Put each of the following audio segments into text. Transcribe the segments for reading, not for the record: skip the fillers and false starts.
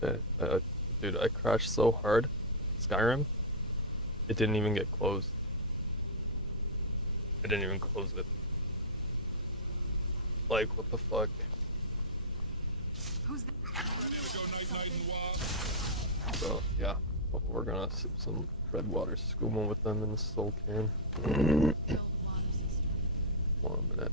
Dude, I crashed so hard. Skyrim, it didn't even get closed. I didn't even close it. Like, what the fuck? Who's that? Ready to go night night and walk? So, yeah. We're gonna sip some Redwater Skooma with them in the Soul Cairn. Build water system. 1 minute.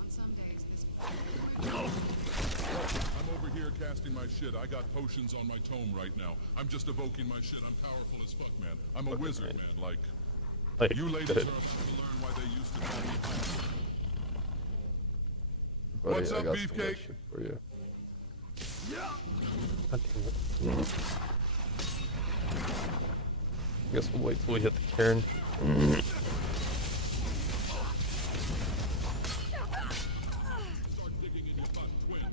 On some days, this. I'm over here casting my shit. I got potions on my tome right now. I'm just evoking my shit. I'm powerful as fuck, man. I'm a wizard, man. Like, you ladies are about to learn why they used to call me. Buddy, What's I up, got some beefcake? shit for you. Yeah. God damn it. I guess we'll wait till we hit the Cairn. Start digging in your butt, twin.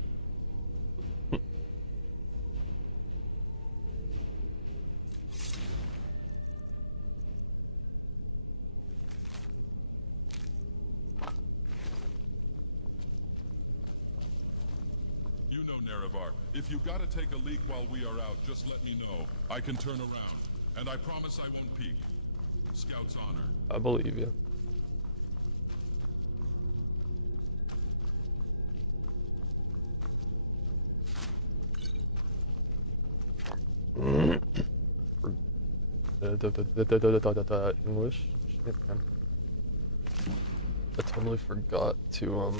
You know, Nerevar, if you gotta take a leak while we are out, just let me know. I can turn around. And I promise I won't peek. Scout's honor. I believe you. English? Shit, man. I totally forgot to,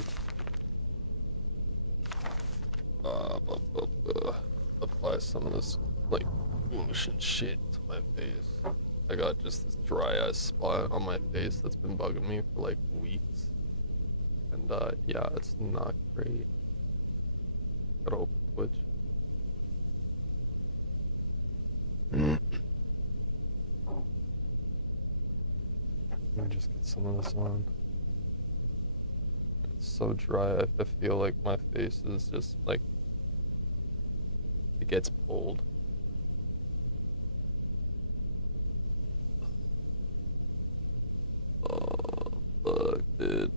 apply some of this, like, lotion shit to my face. I got just this dry ass spot on my face that's been bugging me for like weeks. And, yeah, it's not great. Gotta open Twitch. Let me just get some of this on. It's so dry, I feel like my face is just like, it gets pulled. Oh, fuck, dude.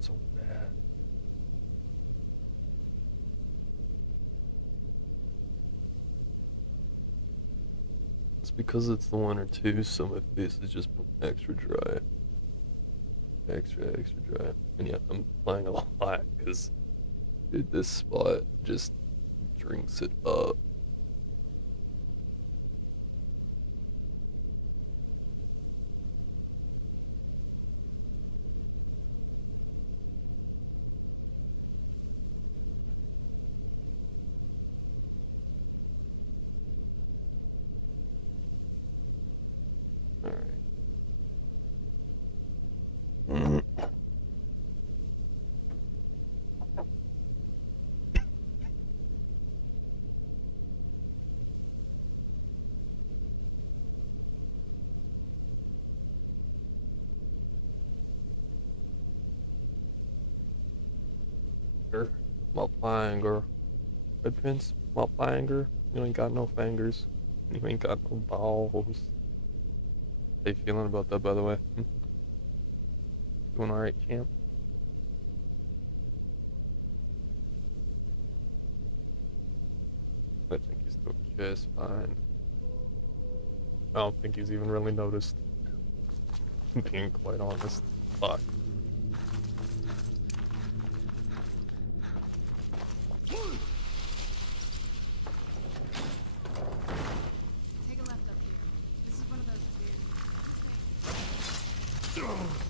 So bad. It's because it's the winter too, so my face is just extra dry. Extra dry. And yeah, I'm applying a lot because, dude, this spot just drinks it up. Alright. Malpanger. Red Prince, Malpanger. You ain't got no fingers. You ain't got no balls. How you feeling about that, by the way? Doing alright, champ? I think he's doing just fine. I don't think he's even really noticed. Being quite honest. Fuck. Oh.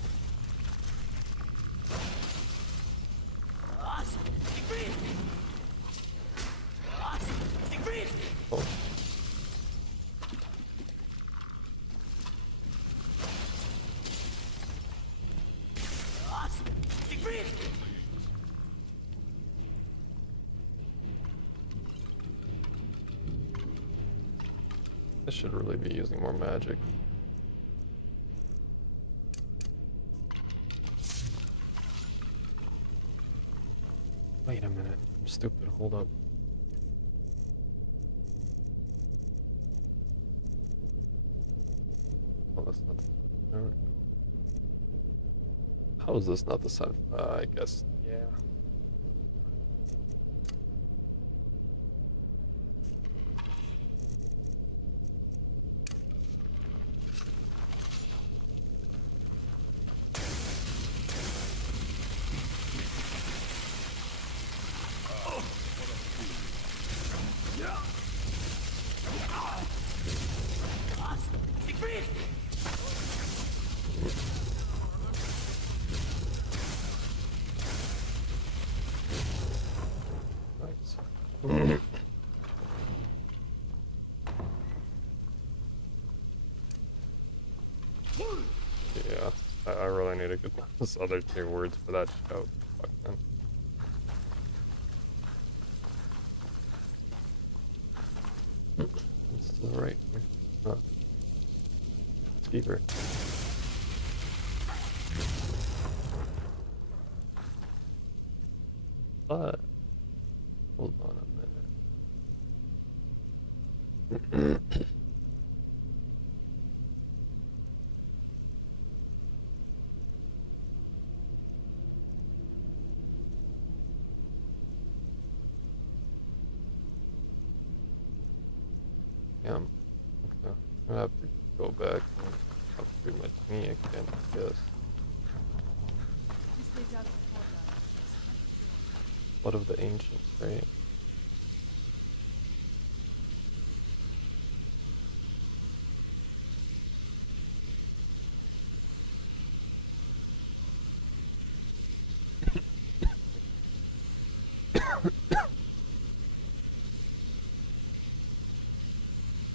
I should really be using more magic. Wait a minute, I'm stupid, hold up. Oh, that's not. There we go. How is this not the sun? I guess, yeah. Nice. Yeah, I really need to get those other 2 words for that shout. Fuck, man. It's to the right. Huh. It's deeper. But hold on a minute. Yeah, okay. I'm gonna have to go back and upgrade my thingy again, I guess. This leads out of the courtyard. Blood of the Ancients, right?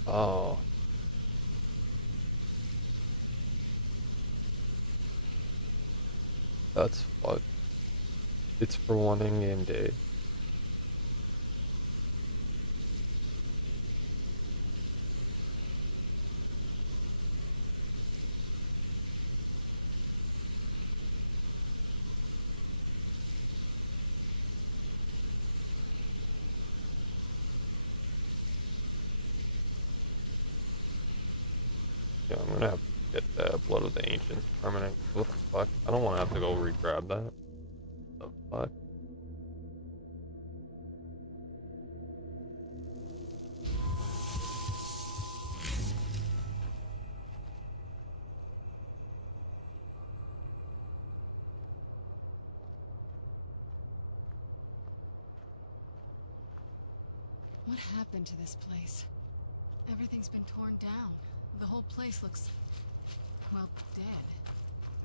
Oh. That's fucked. It's for one in-game day. Yeah, I'm gonna have to get that Blood of the Ancients permanent. What the fuck? I don't wanna have to go re-grab that. The fuck? What happened to this place? Everything's been torn down. The whole place looks, well, dead.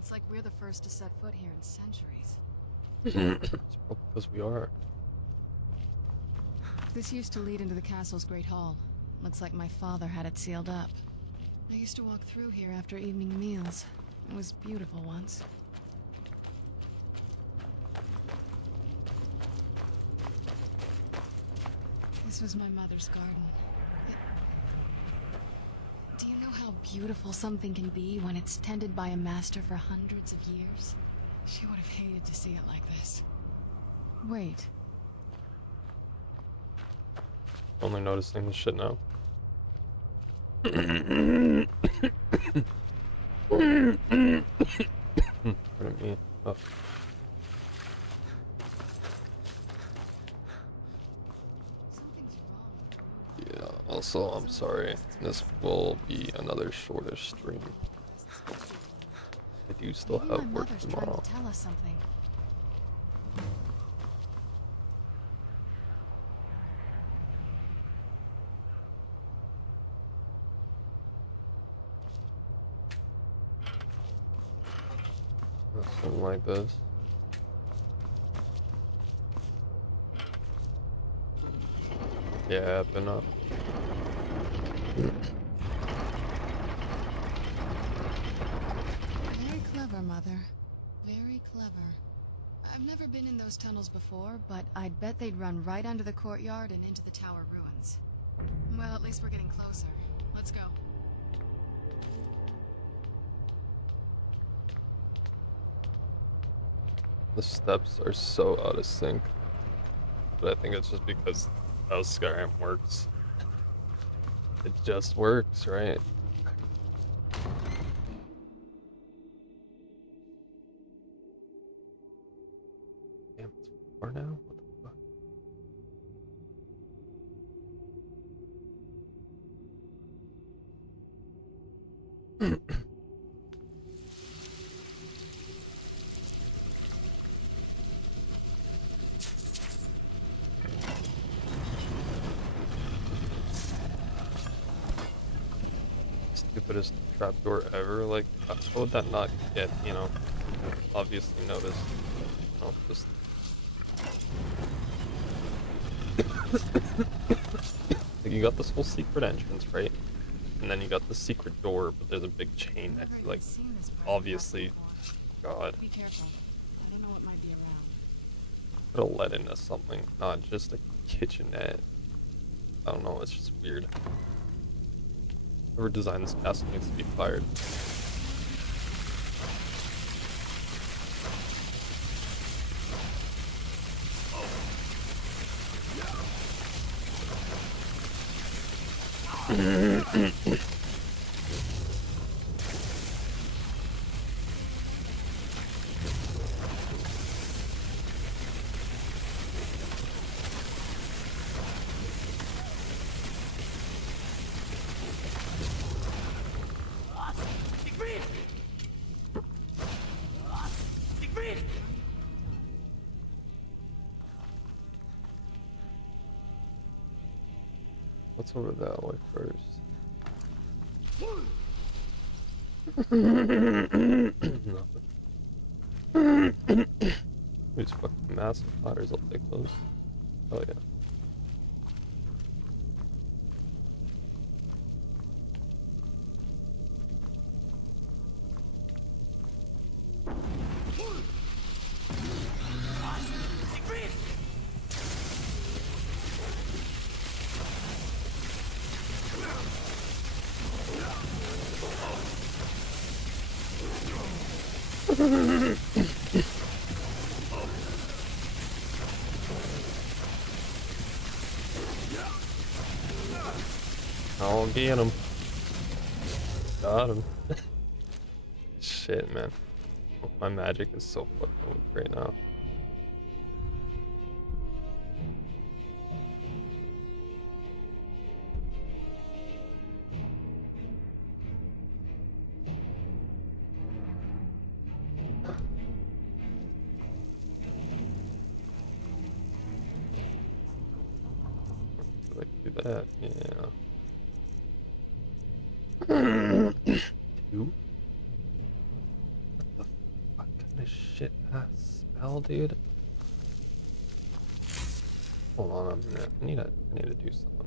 It's like we're the first to set foot here in centuries. It's probably because we are. This used to lead into the castle's great hall. Looks like my father had it sealed up. I used to walk through here after evening meals. It was beautiful once. This was my mother's garden. Do you know how beautiful something can be when it's tended by a master for hundreds of years? She would have hated to see it like this. Wait. Only noticing this shit now. Pardon me. Oh. Something's wrong. Yeah, also, I'm sorry. This will be another shortish stream. I do still Maybe have my work mother's tomorrow. trying to tell us something. something like this. Yeah, I've been up. Very clever, Mother. Very clever. I've never been in those tunnels before, but I'd bet they'd run right under the courtyard and into the tower ruins. Well, at least we're getting closer. Let's go. The steps are so out of sync. But I think it's just because how Skyrim works. It just works, right? Damn, it's 4 now? What the fuck? Stupidest trapdoor ever. Like, how would that not get, you know, obviously noticed? You know, just. Like, you got this whole secret entrance, right? And then you got the secret door, but there's a big chain that, like, obviously. God. Be careful. I don't know what might be around. Could have led into something, not just a kitchenette. I don't know, it's just weird. Whoever designed this castle needs to be fired. What's over that way first? Nothing. These fucking massive ladders, I'll take those. Oh yeah. I'll get him. Got him. Shit, man. My magic is so fucking weak right now. Like do that, yeah. Two? What the fuck kind of shit ass spell, dude? Hold on a minute. I need to do something.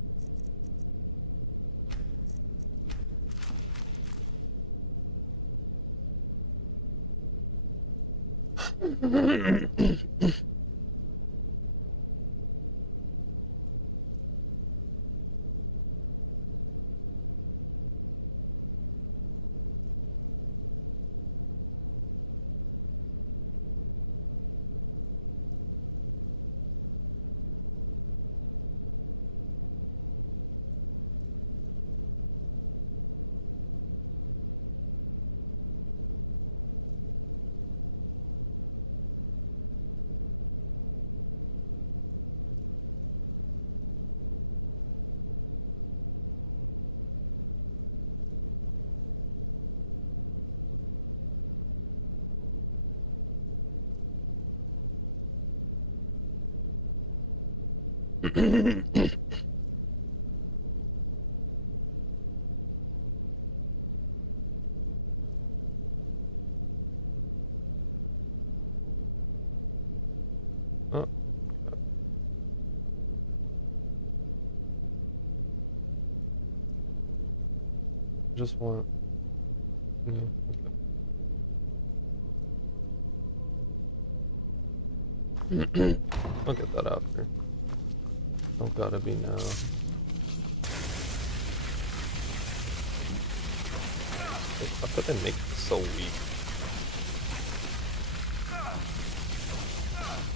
I just want. Yeah, okay. I'll get that after. Don't gotta be now. How could they make this so weak?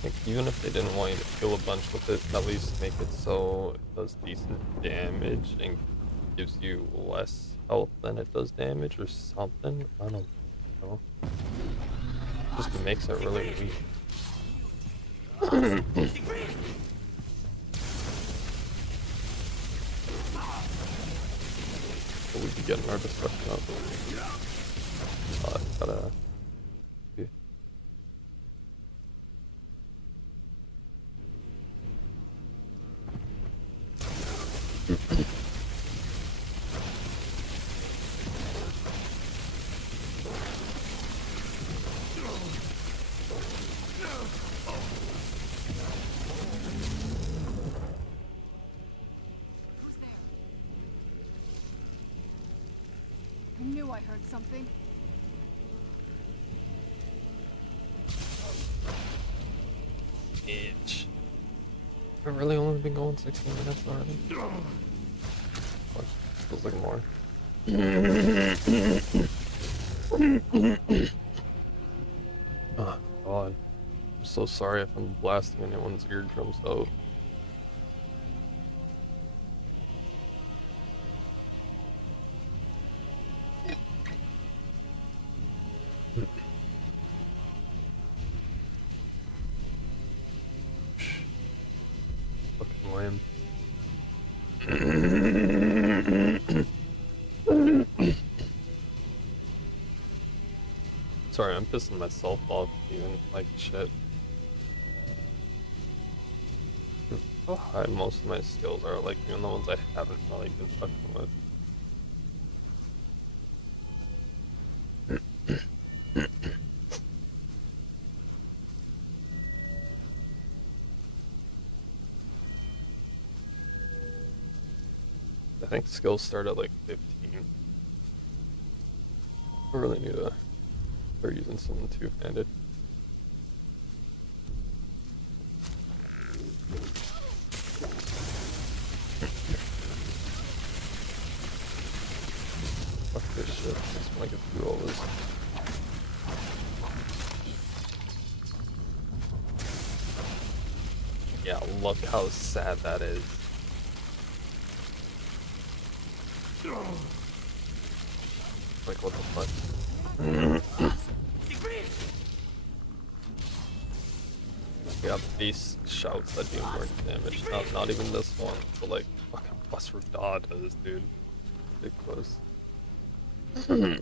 Like, even if they didn't want you to kill a bunch with it, at least make it so it does decent damage and gives you less health than it does damage or something. I don't know. Just makes it really weak. But we be getting our destruction up. Gotta. Yeah. I knew I heard something. Itch. I've really only been going 16 minutes already. What? Feels like more. Oh god. I'm so sorry if I'm blasting anyone's eardrums out. Fucking lame. Sorry, I'm pissing myself off even like shit. How high most of my skills are, like even the ones I haven't really been fucking with. I think skills start at like 15. I really need to start using something two-handed. Fuck this shit. I just wanna get through all this. Yeah, look how sad that is. Like, what the fuck? Yeah, base shouts that do more damage. Not even this one, but like, fucking plus Radha does, dude. Ridiculous. Oh,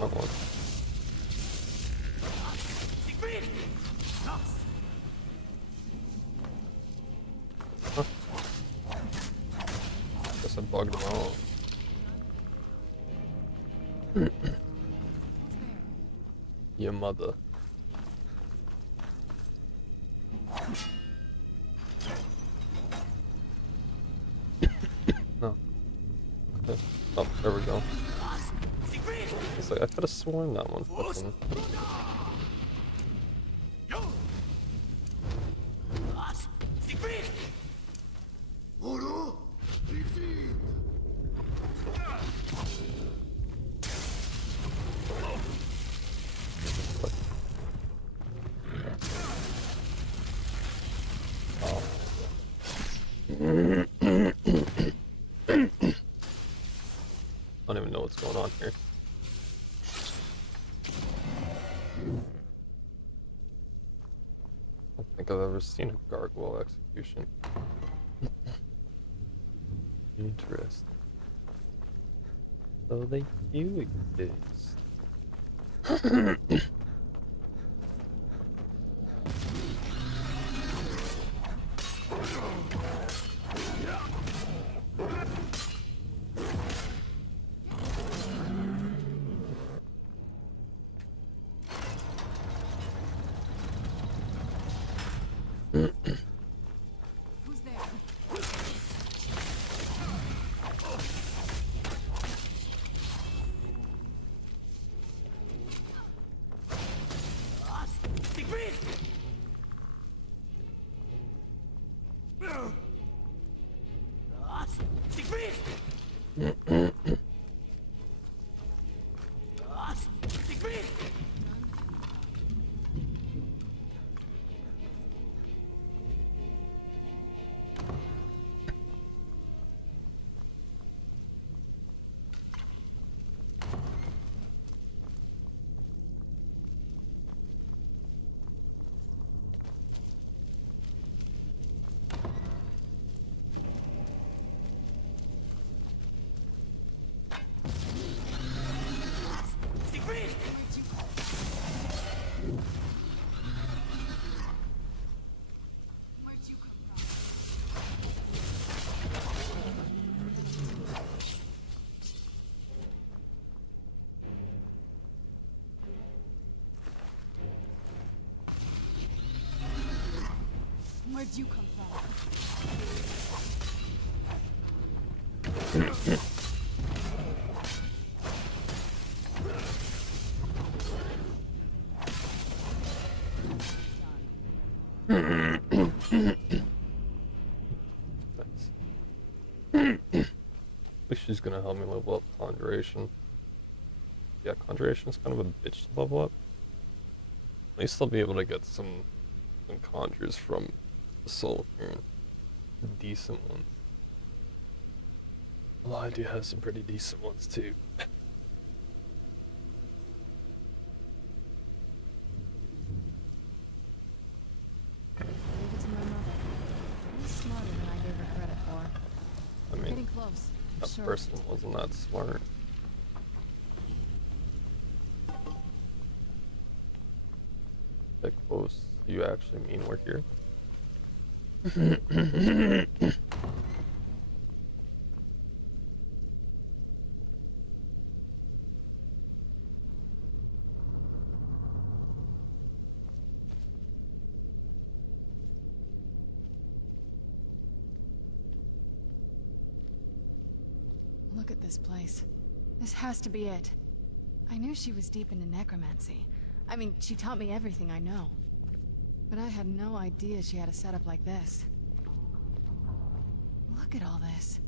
wrong one. Huh. Guess I bugged them all. Your mother. No. Okay. Oh, there we go. It's like I could have sworn that one fucking. I don't even know what's going on here. I don't think I've ever seen a gargoyle execution. Interesting. So they do exist. Where'd you come At least she's gonna help me level up Conjuration. Yeah, Conjuration's kind of a bitch to level up. At least I'll be able to get some conjures from the Soul Cairn. Decent ones. Well, I do have some pretty decent ones too. Leave it to my mother. She's smarter than I gave her credit for. I mean, Getting close. that Sure. person wasn't that smart. That close. You actually mean we're here? Look at this place. This has to be it. I knew she was deep into necromancy. I mean, she taught me everything I know. But I had no idea she had a setup like this. Look at all this.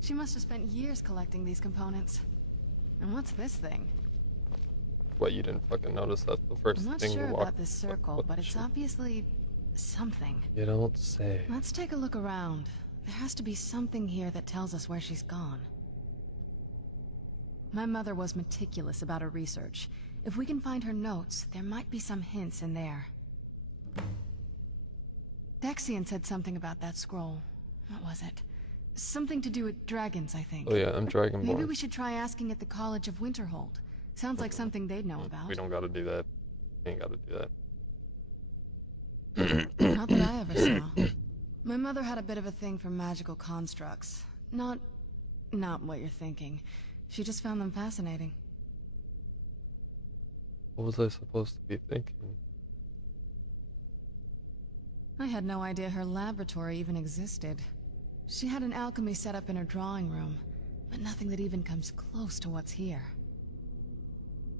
She must have spent years collecting these components. And what's this thing? What, you didn't fucking notice that's the first I'm not thing sure you about this circle, what but it's shit? obviously something. You don't say. Let's take a look around. There has to be something here that tells us where she's gone. My mother was meticulous about her research. If we can find her notes, there might be some hints in there. Dexian said something about that scroll. What was it? Something to do with dragons, I think. Oh yeah, I'm Dragonborn. Maybe we should try asking at the College of Winterhold. Sounds like something they'd know about. We don't gotta do that. We ain't gotta do that. Not that I ever saw. My mother had a bit of a thing for magical constructs. Not what you're thinking. She just found them fascinating. What was I supposed to be thinking? I had no idea her laboratory even existed. She had an alchemy set up in her drawing room, but nothing that even comes close to what's here.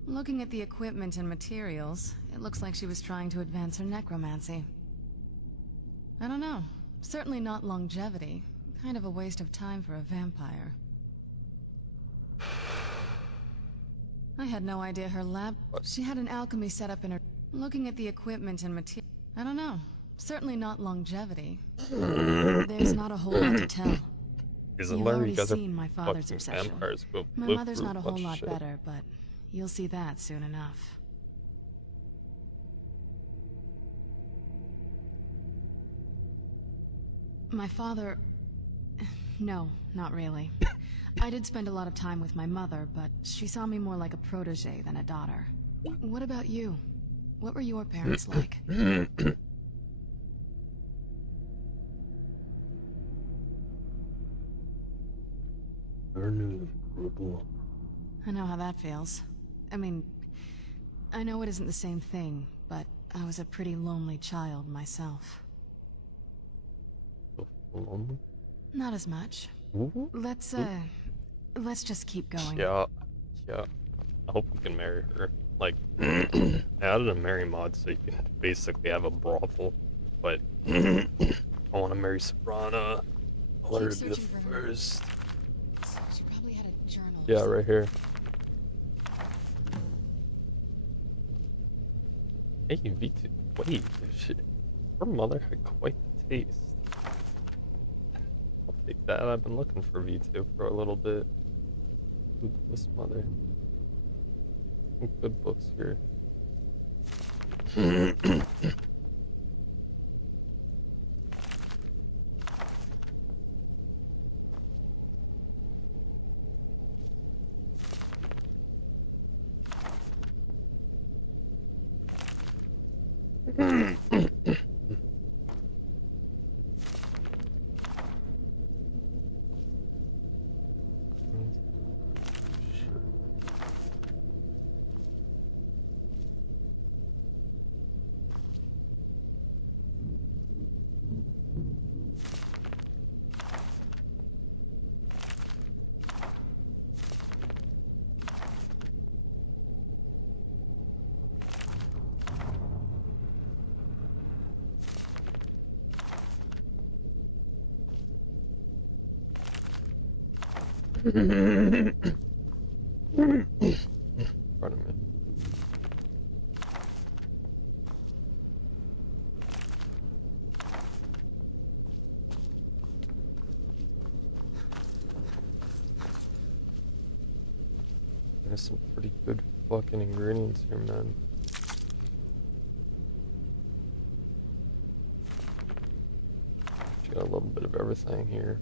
Looking at the equipment and materials, it looks like she was trying to advance her necromancy. I don't know. Certainly not longevity. Kind of a waste of time for a vampire. I had no idea her lab... She had an alchemy set up in her... Looking at the equipment and material... I don't know. Certainly not longevity. There's not a whole lot to tell. He's You've Larry, already you guys are seen my father's fucking obsession. vampires who have My lived mother's through not a bunch whole of lot shit. better, but you'll see that soon enough. My father... No, not really. I did spend a lot of time with my mother, but she saw me more like a protege than a daughter. What about you? What were your parents like? I know how that feels. I mean, I know it isn't the same thing, but I was a pretty lonely child myself. Lonely? Not as much. Ooh. Let's just keep going. Yeah. I hope we can marry her. Like, I added a marry mod so you can basically have a brothel, but I want to marry Serana. I want her to be the Keep searching for her. first. She probably had a journal. or Yeah, something. right here. Hey, V2. Wait, shit. Her mother had quite the taste. I'll take that. I've been looking for V2 for a little bit. Who's this mother? Some good books here. Pardon me. There's some pretty good fucking ingredients here, man. Got a little bit of everything here.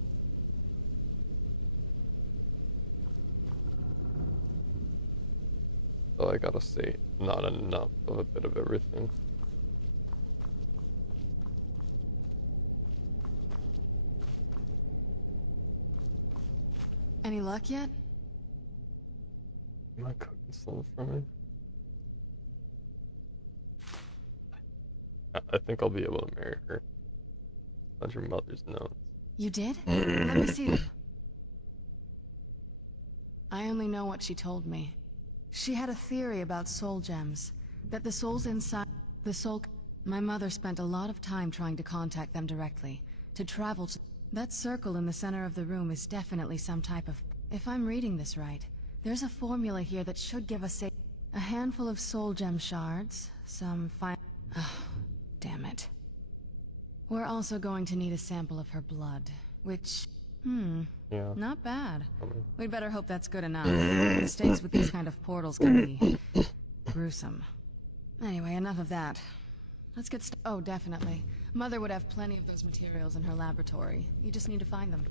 So I gotta say, not enough of a bit of everything. Any luck yet? Am I cooking something for me? I think I'll be able to marry her. That's your mother's notes. You did? Let me see them. I only know what she told me. She had a theory about soul gems. That the souls inside... The soul... My mother spent a lot of time trying to contact them directly. To travel to... That circle in the center of the room is definitely some type of... If I'm reading this right, there's a formula here that should give us a handful of soul gem shards, some fine... Oh, damn it. We're also going to need a sample of her blood, which... Yeah. Not bad. We'd better hope that's good enough. Mistakes with these kind of portals can be... gruesome. Anyway, enough of that. Let's get oh, definitely. Mother would have plenty of those materials in her laboratory. You just need to find them.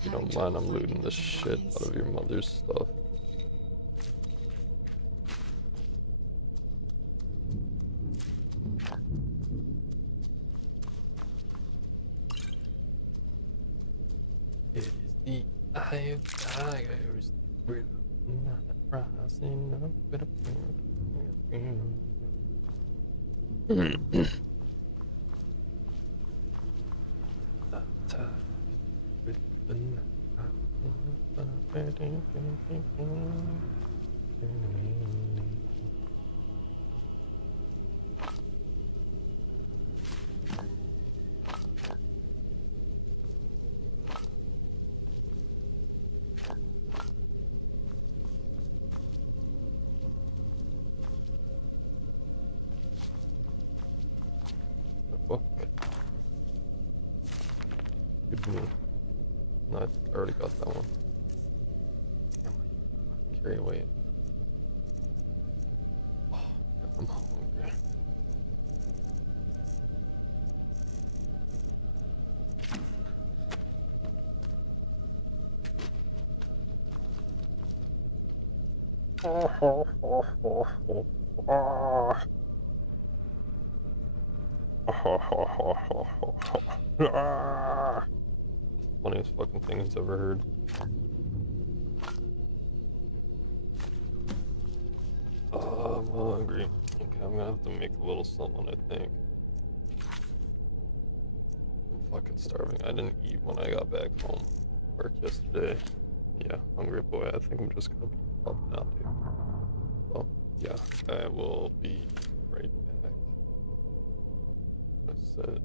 If you don't mind, I'm looting the shit out of your mother's stuff. It is the eye of tigers, rising up with a fuck. Good me. No, I already got that one. Carry away. Oh, I'm hungry. Funniest fucking thing he's ever heard. Oh, I'm hungry. Okay, I'm gonna have to make a little something, I think. I'm fucking starving. I didn't eat when I got back home. Work yesterday. Yeah, hungry boy. I think I'm just gonna be up now, dude. Well, yeah, I will be right back. That's it.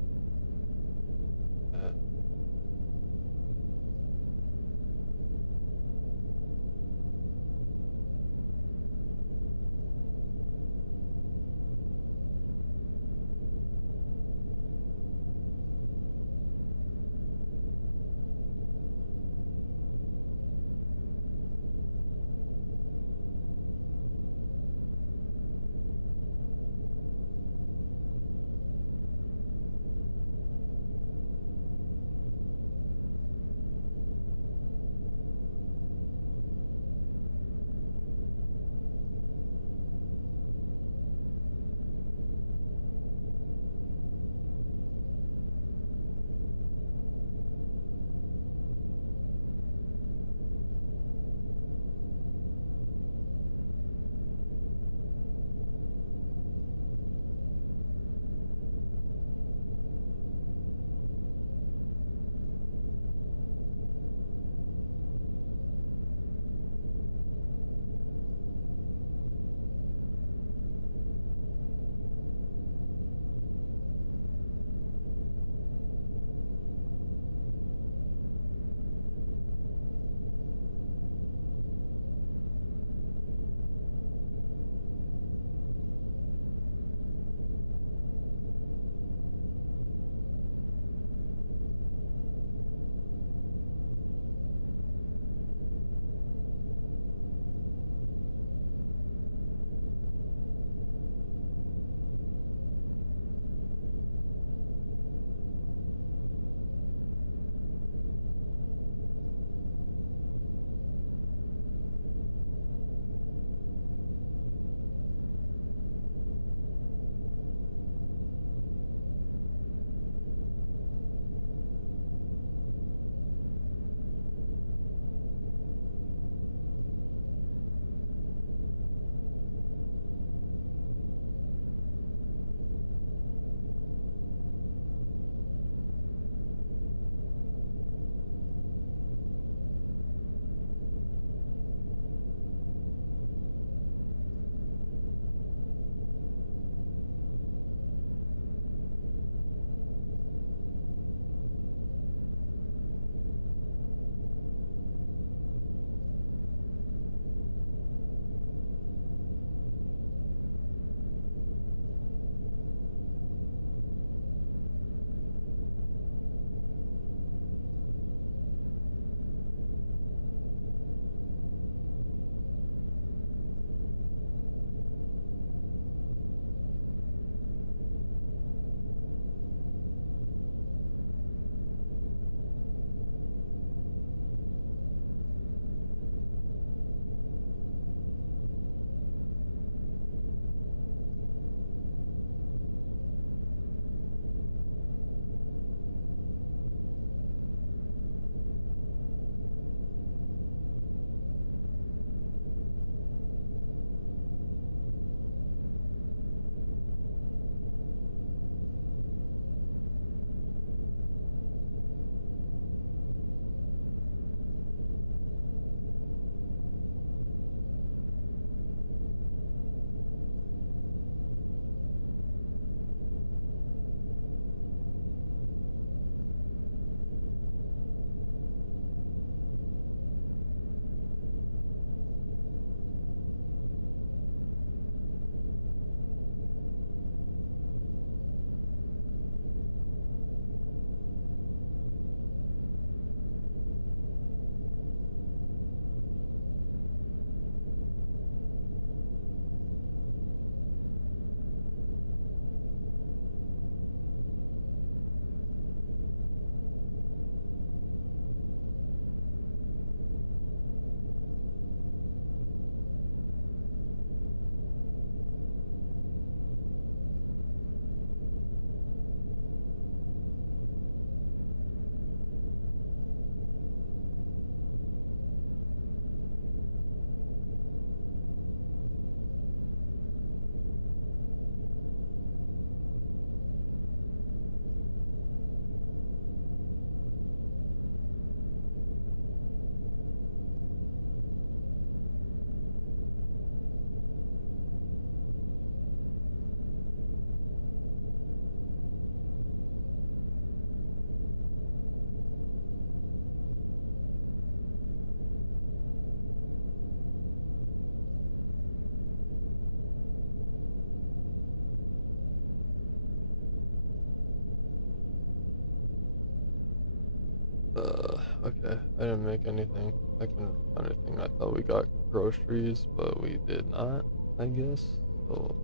Okay, I didn't make anything. I couldn't find anything. I thought we got groceries, but we did not, I guess. So,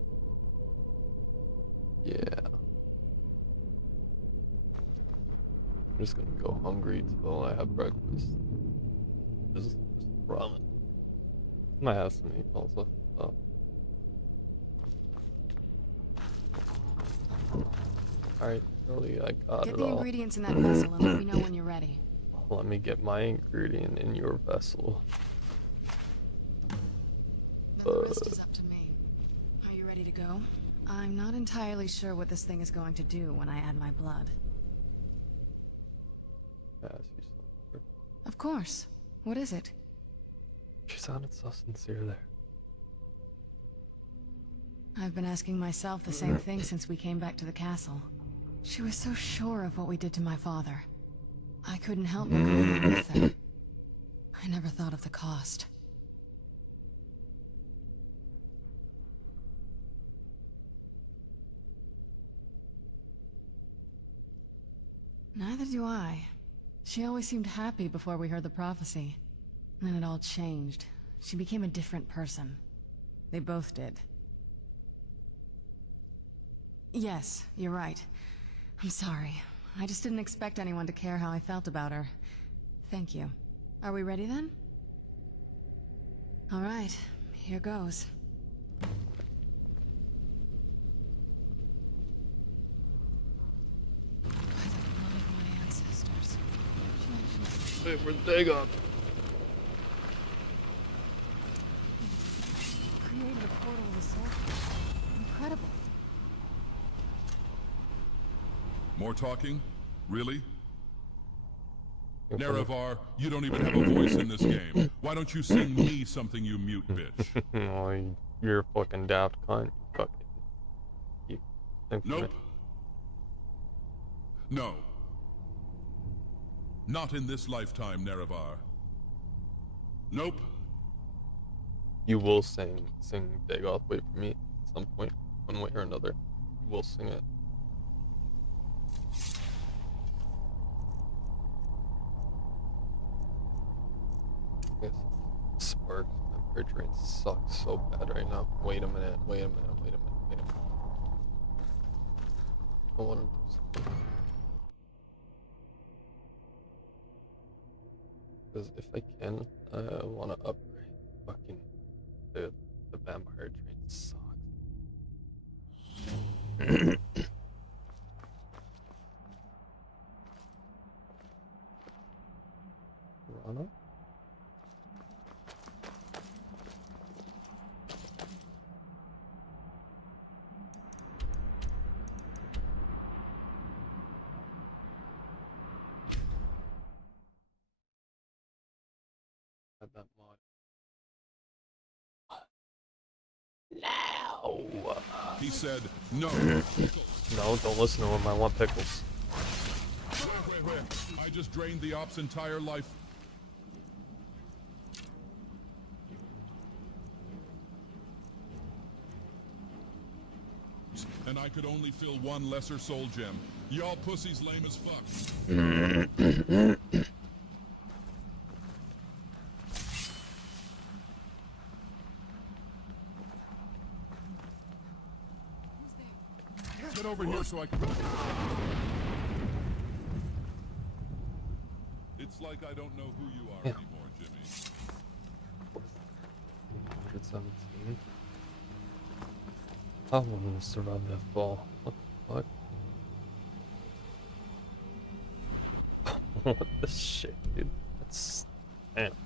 yeah. I'm just gonna go hungry till I have breakfast. Just ramen. Might have some meat also. So. Alright, Charlie, I got Get it the all. ingredients in that vessel and let me know when you're ready. Let me get my ingredient in your vessel. Then the rest is up to me. Are you ready to go? I'm not entirely sure what this thing is going to do when I add my blood. Ask you something. Of course. What is it? She sounded so sincere there. I've been asking myself the same thing since we came back to the castle. She was so sure of what we did to my father. I couldn't help but go along with her. I never thought of the cost. Neither do I. She always seemed happy before we heard the prophecy. Then it all changed. She became a different person. They both did. Yes, you're right. I'm sorry. I just didn't expect anyone to care how I felt about her. Thank you. Are we ready then? All right, here goes. By the blood of my ancestors. Wait, where's Dagoth? Created a portal of the soul. Incredible. More talking? Really? Nerevar, you don't even have a voice in this game. Why don't you sing me something, you mute bitch? Oh, you're a fucking daft cunt. You think Nope. No. Not in this lifetime, Nerevar. Nope. You will sing Dagoth Wait for Me at some point, one way or another. You will sing it. Yes. Sparks. My brain sucks so bad right now. Wait a minute, wait a minute, wait a minute, wait a minute. I want to do something. Because if I can, I want to upgrade fucking the vampire train sucks. Serana? Had that mod. No! He said, no. No, don't listen to him. I want pickles. Wait. I just drained the op's entire life. And I could only fill one lesser soul gem. Y'all pussies lame as fuck. Get over here so I can... It's like I don't know who you are anymore, Jimmy. 117. I want to survive that ball. What the fuck? What the shit, dude? That's... Damn.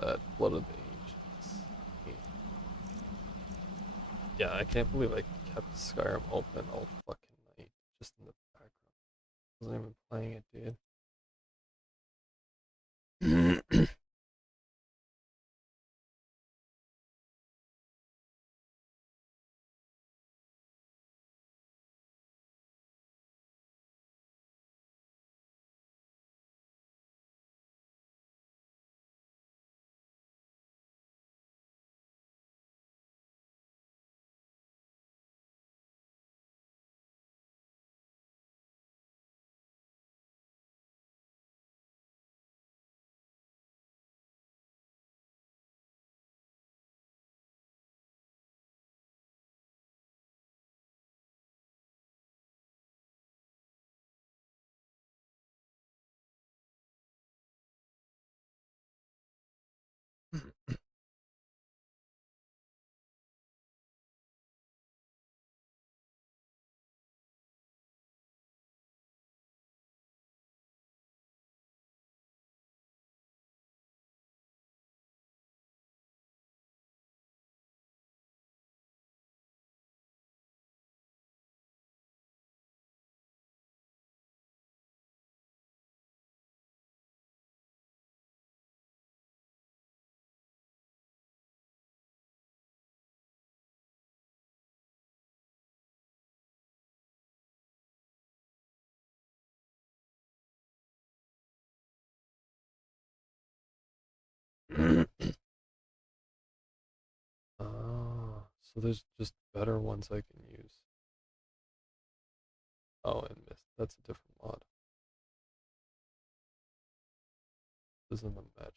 That blood of the ancients. Yeah, I can't believe I kept Skyrim open all fucking night, just in the background. I wasn't even playing it, dude. Oh, so there's just better ones I can use. Oh, and mist. That's a different mod. This isn't the magic.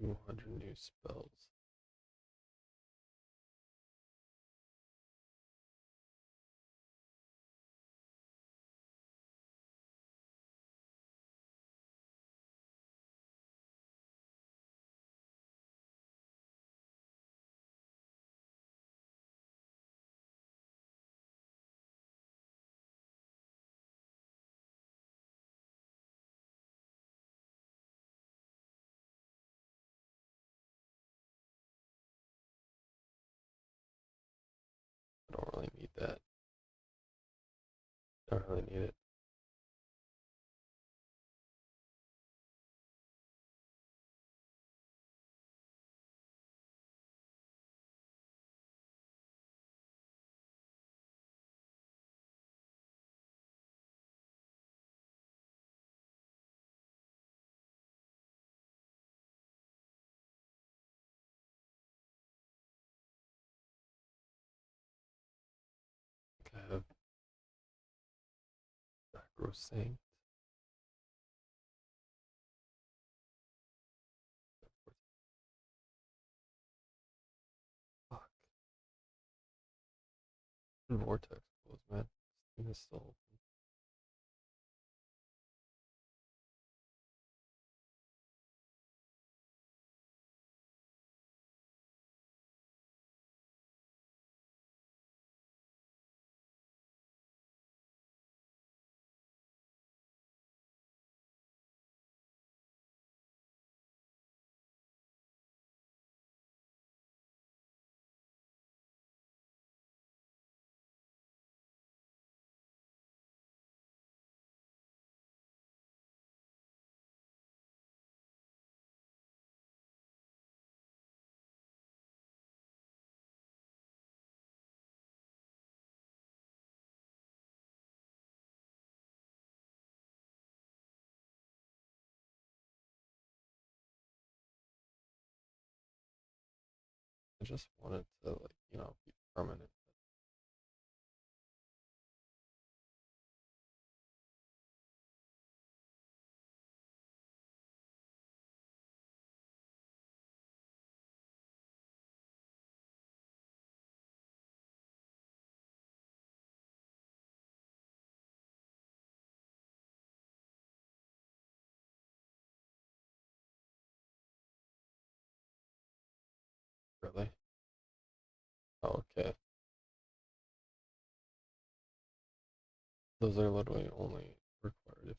200 new spells. I don't really need that. I don't really need it. I have Sacrosanct. Fuck. Vortex closed, man. This thing is still open. I just wanted to, like, be permanent. Really? Oh, okay. Those are literally only required if you.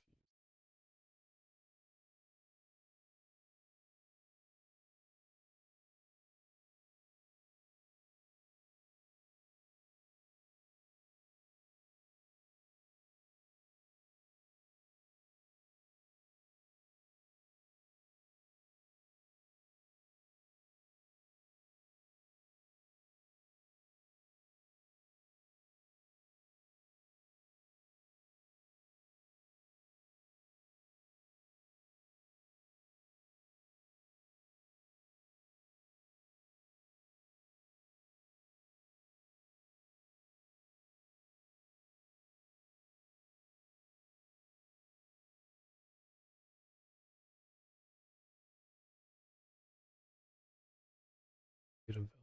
Get available.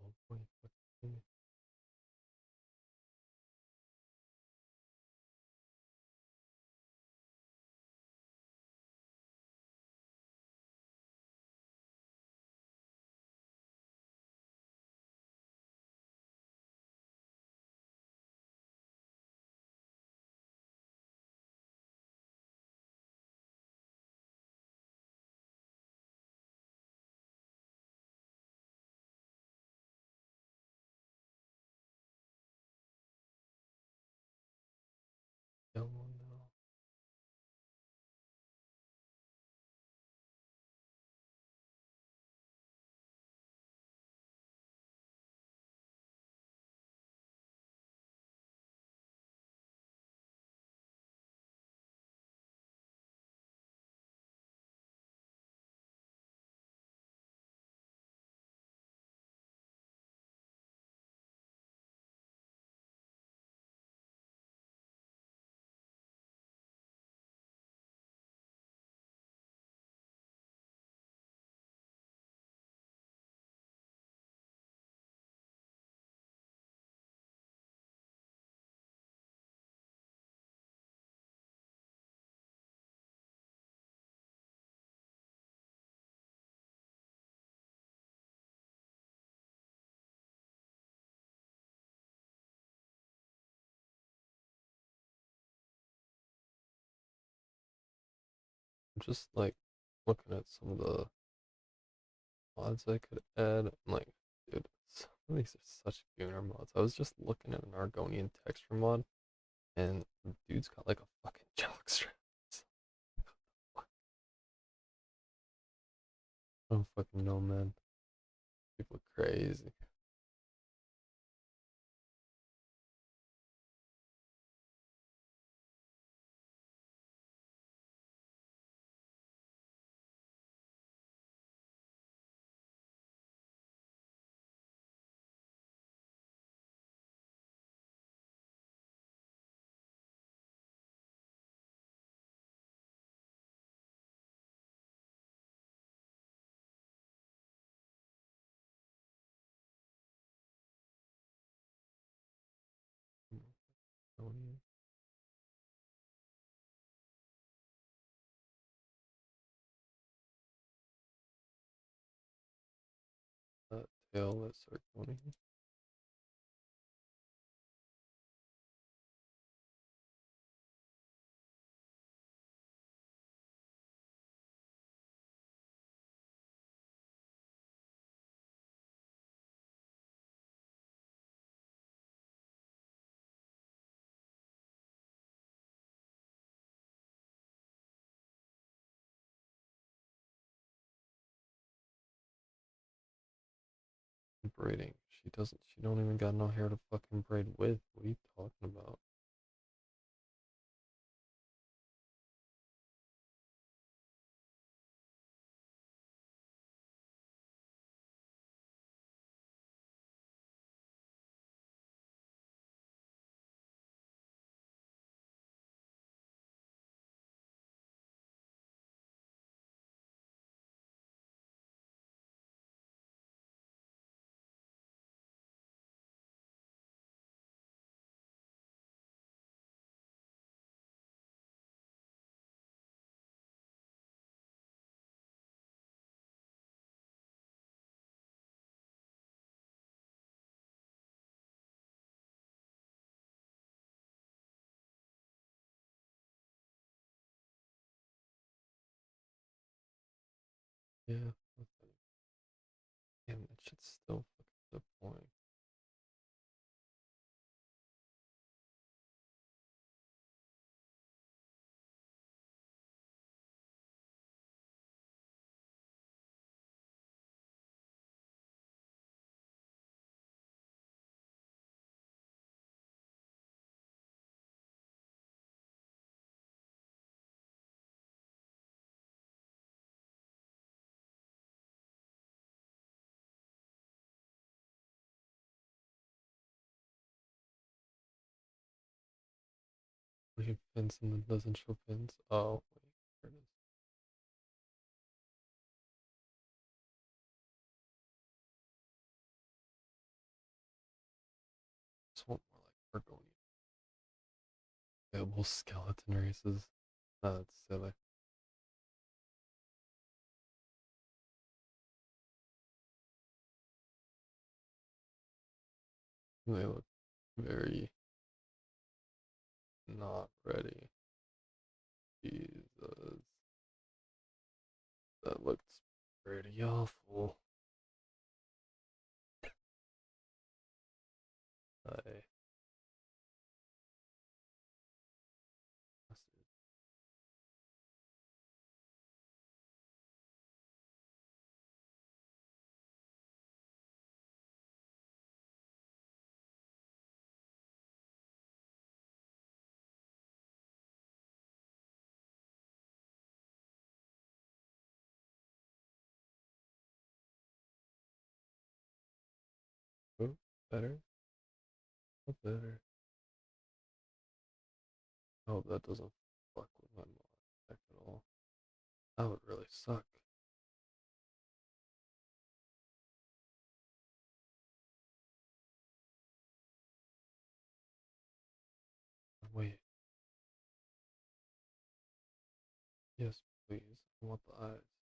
I'm just like looking at some of the mods I could add. And like, dude, some of these are such gooner mods. I was just looking at an Argonian texture mod, and the dude's got like a fucking jockstrap. I don't fucking know, man. People are crazy. Tailless Argonian. Braiding. She doesn't. She don't even got no hair to fucking braid with. What are you talking about? Yeah. Okay. Damn, that shit's still fucking disappointing. We have pins and it doesn't show pins. Oh, wait, there it is. This one more like Argonian. Available skeleton races. Oh, that's silly. They look very not ready. Jesus. That looks pretty awful. I oh, better. Oh, better. Oh, that doesn't fuck with my mod deck at all. That would really suck. Wait, yes, please. I want the eyes.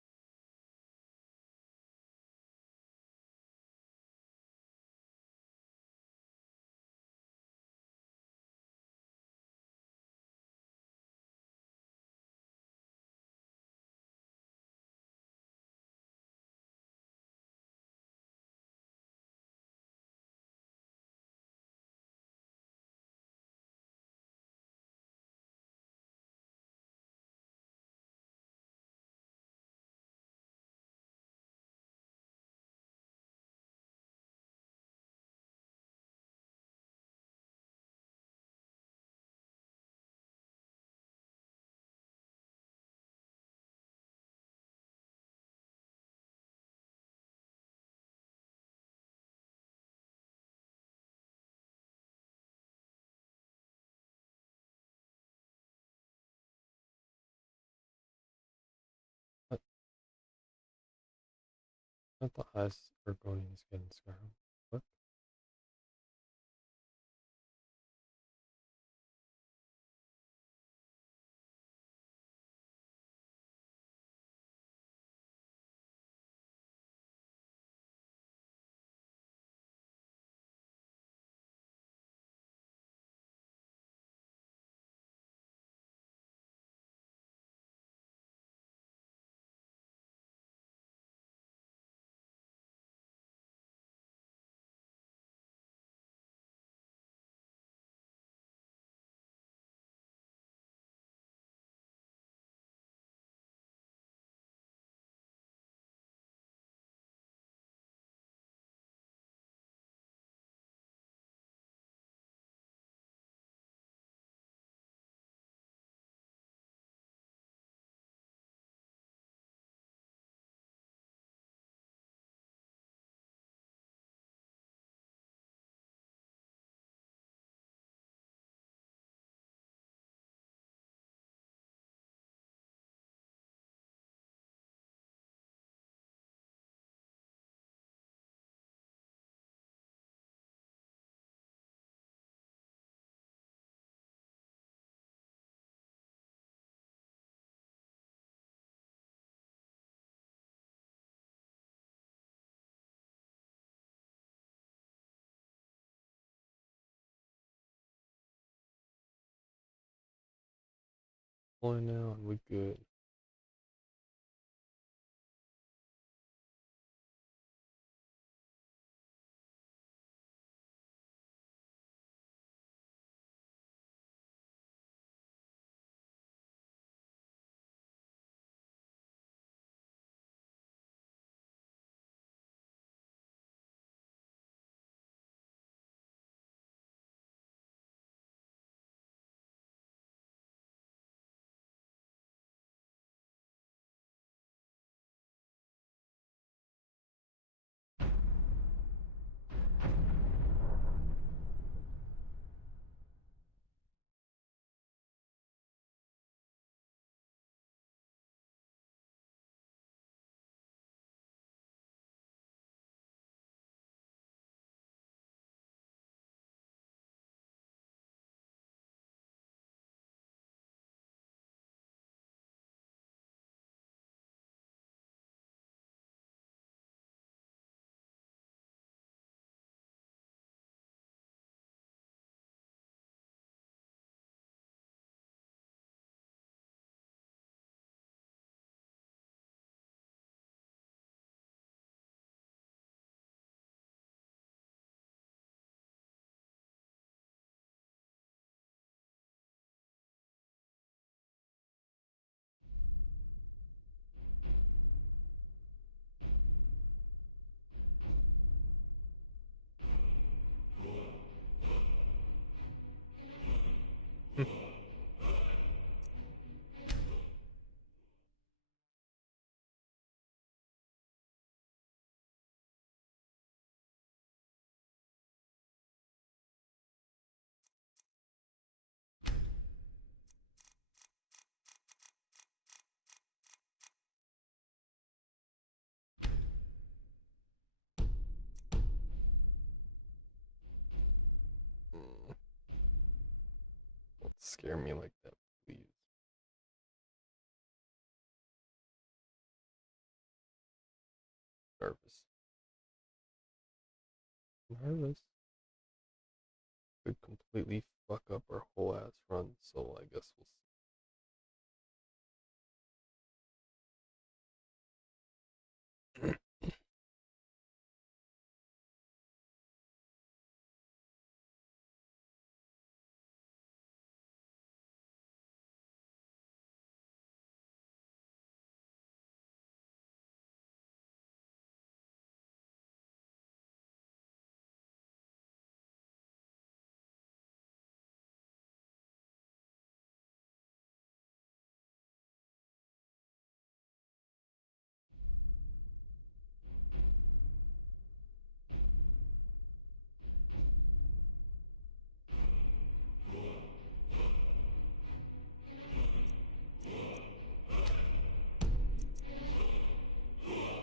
Not the highest Argonian skin in Skyrim. What? Pulling out, we good. Don't scare me like that, please. Nervous. Nervous. Could completely fuck up our whole ass run, so I guess we'll see.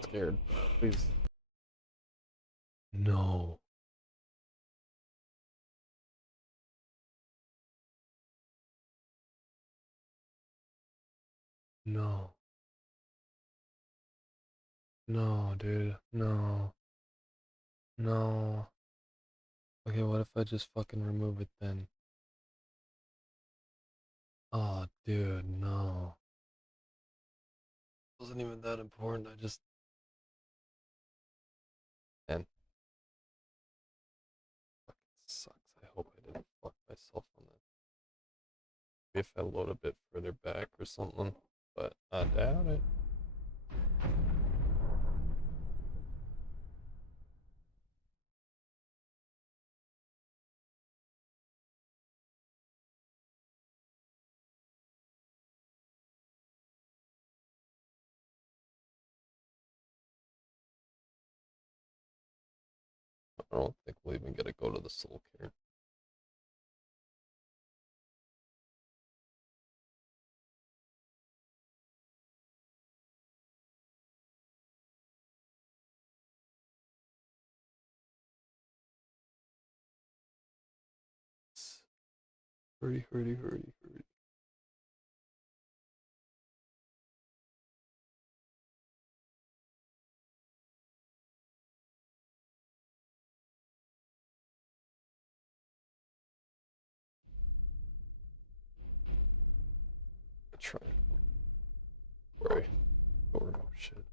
Scared. Please. No. No, dude. No. No. Okay, what if I just fucking remove it then? Oh, dude, no. It wasn't even that important. I just. Man, fucking sucks. I hope I didn't fuck myself on that. Maybe if I load a bit further back or something, but I doubt it. I don't think we'll even get to go to the Soul Cairn. Hurry, hurry, hurry, hurry. Try it. Hurry. Go remove shit.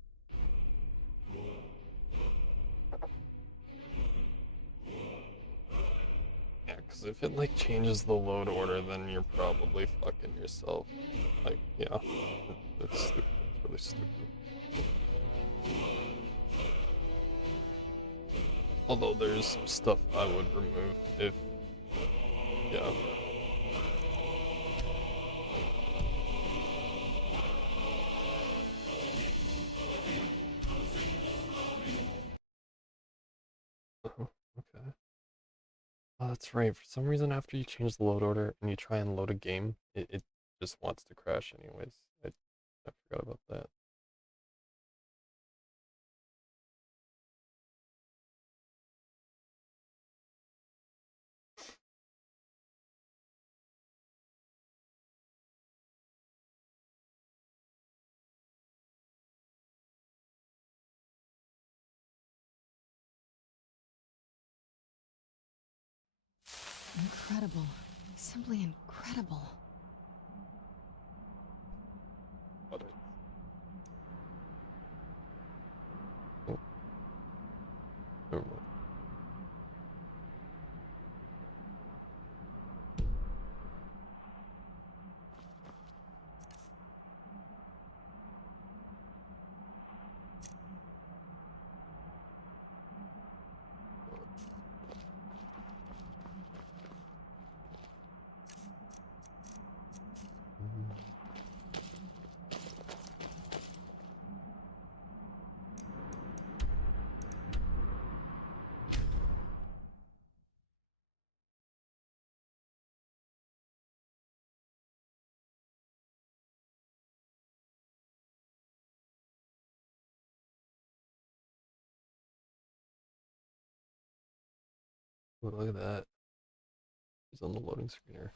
Yeah, because if it like changes the load order, then you're probably fucking yourself. Like, yeah, it's stupid. It's really stupid. Although there's some stuff I would remove if, yeah. Okay. Oh, that's right. For some reason, after you change the load order and you try and load a game, it just wants to crash anyways. I forgot about that. Incredible. Simply incredible. Got it. Oh, never mind. Oh, look at that. He's on the loading screen here.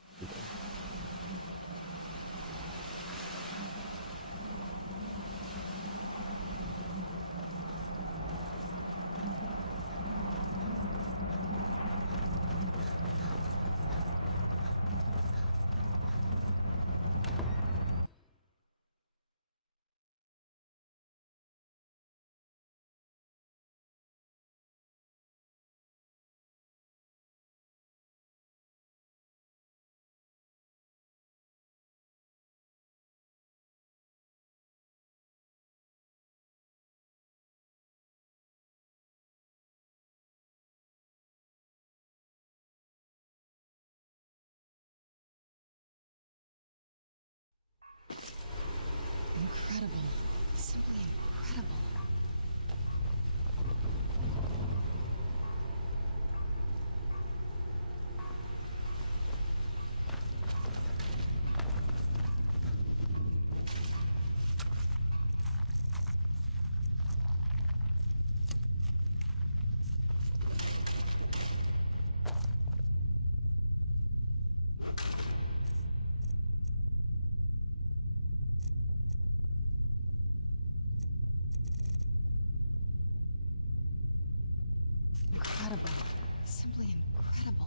simply incredible.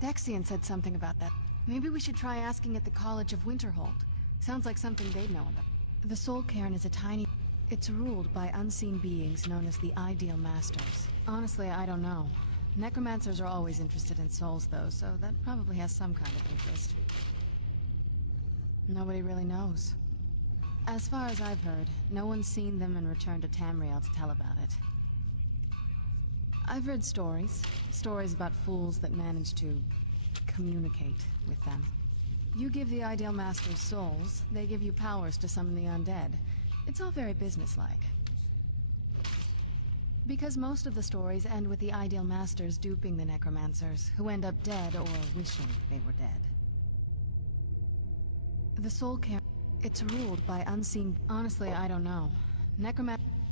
Dexian said something about that. Maybe we should try asking at the College of Winterhold. Sounds like something they'd know about. The Soul Cairn is a tiny... It's ruled by unseen beings known as the Ideal Masters. Honestly, I don't know. Necromancers are always interested in souls, though, so that probably has some kind of interest. Nobody really knows. As far as I've heard, no one's seen them and returned to Tamriel to tell about it. I've heard stories. Stories about fools that manage to communicate with them. You give the Ideal Masters souls, they give you powers to summon the undead. It's all very businesslike. Because most of the stories end with the Ideal Masters duping the necromancers, who end up dead or wishing they were dead. The Soul Cairn, it's ruled by unseen... Honestly, I don't know.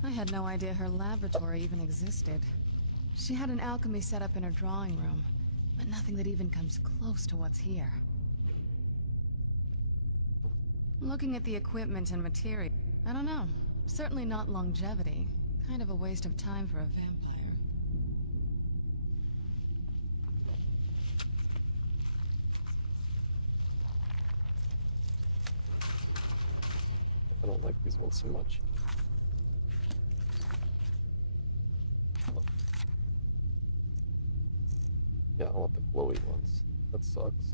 I had no idea her laboratory even existed. She had an alchemy set up in her drawing room, but nothing that even comes close to what's here. Looking at the equipment and material, I don't know. Certainly not longevity. Kind of a waste of time for a vampire. I don't like these ones so much. Yeah, I want the glowy ones. That sucks.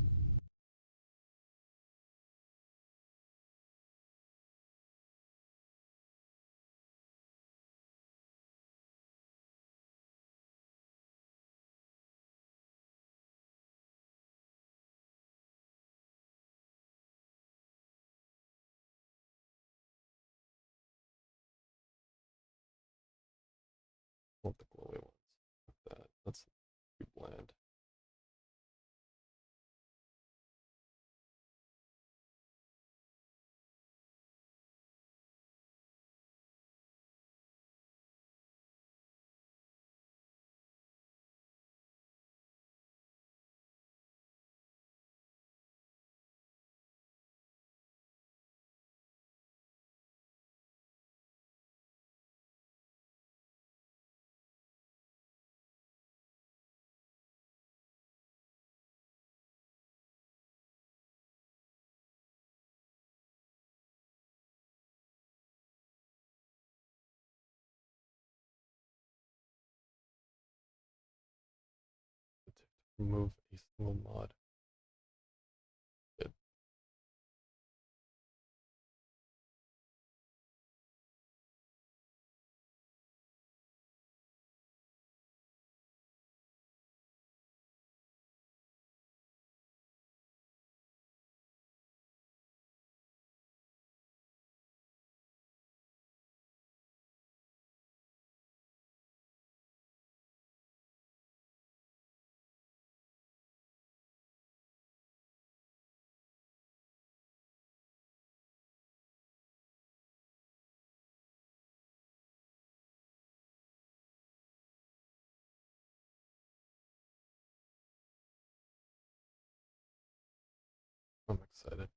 I want the glowy ones. Like that. That's too bland. Remove a single mod. Good. I'm excited.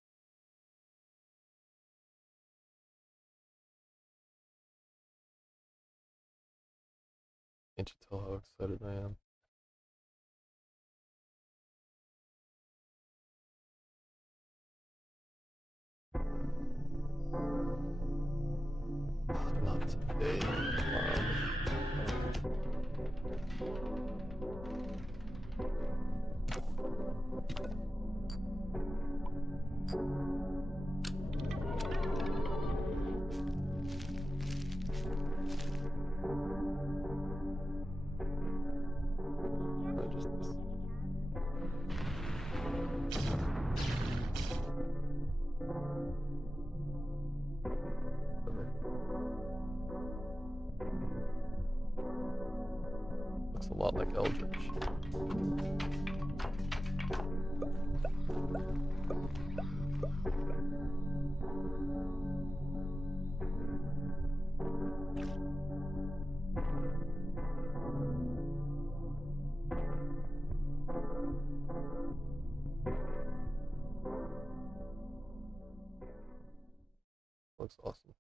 Can't you tell how excited I am? Not today. I just this. Looks a lot like Eldritch. Looks awesome.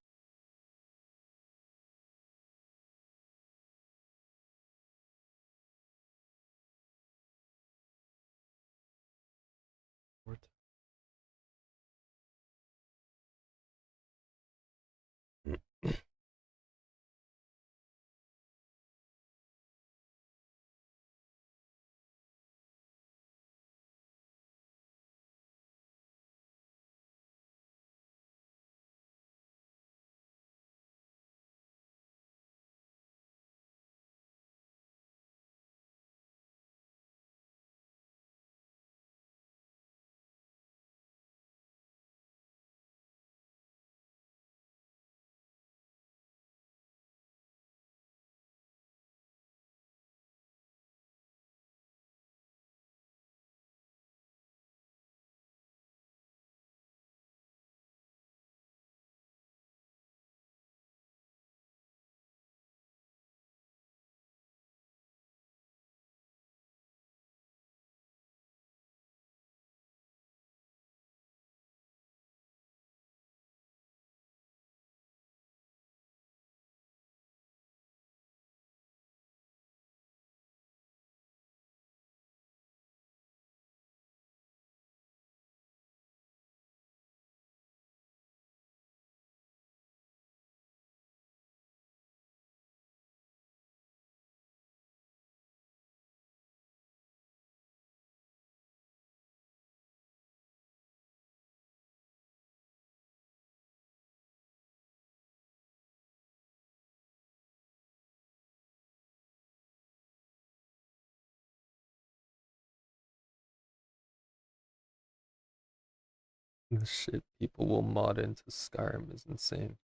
The shit people will mod into Skyrim is insane.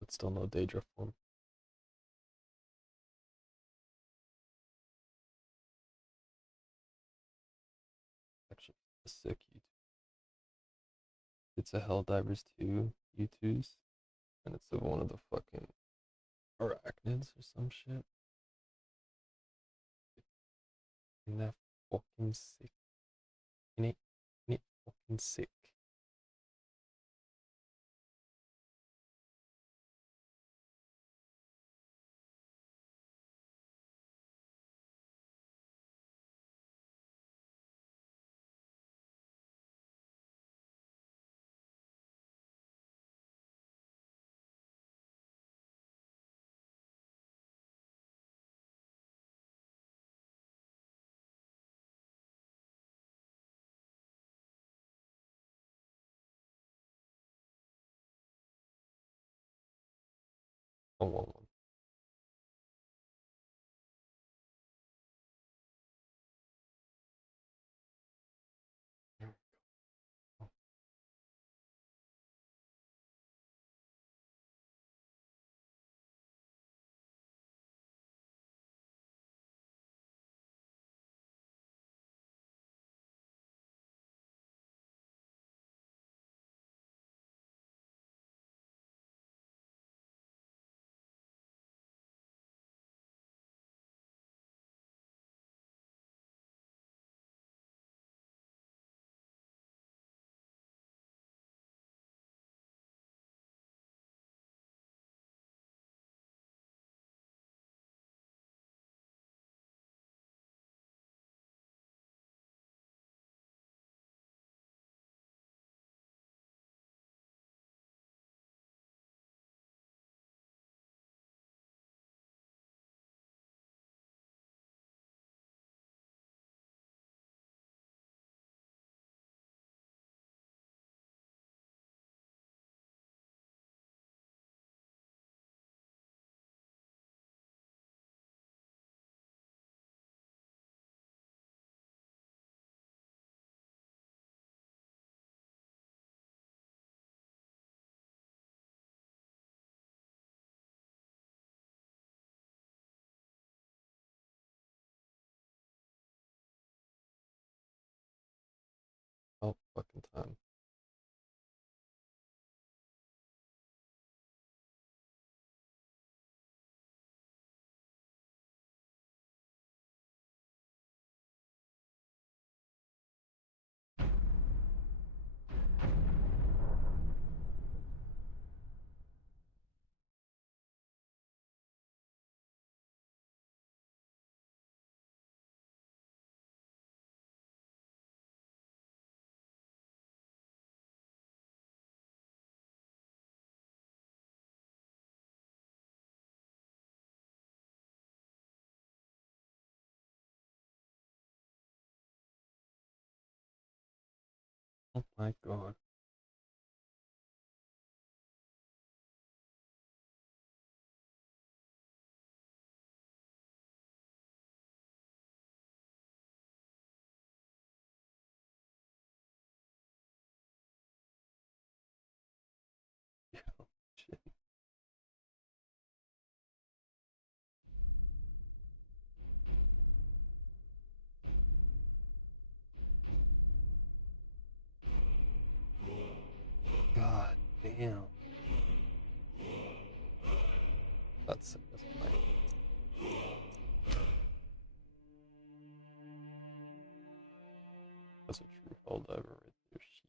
But still no Daedra form. Actually, sick YouTube. It's a Helldivers 2 U2s. And it's of one of the fucking arachnids or some shit. Isn't that fucking sick? Ain't it fucking sick? I want one. All fucking time. Oh my god. Shit. God damn. That's sick. That's fine. That's a true Helldiver right there. Shit.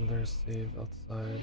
There's save outside.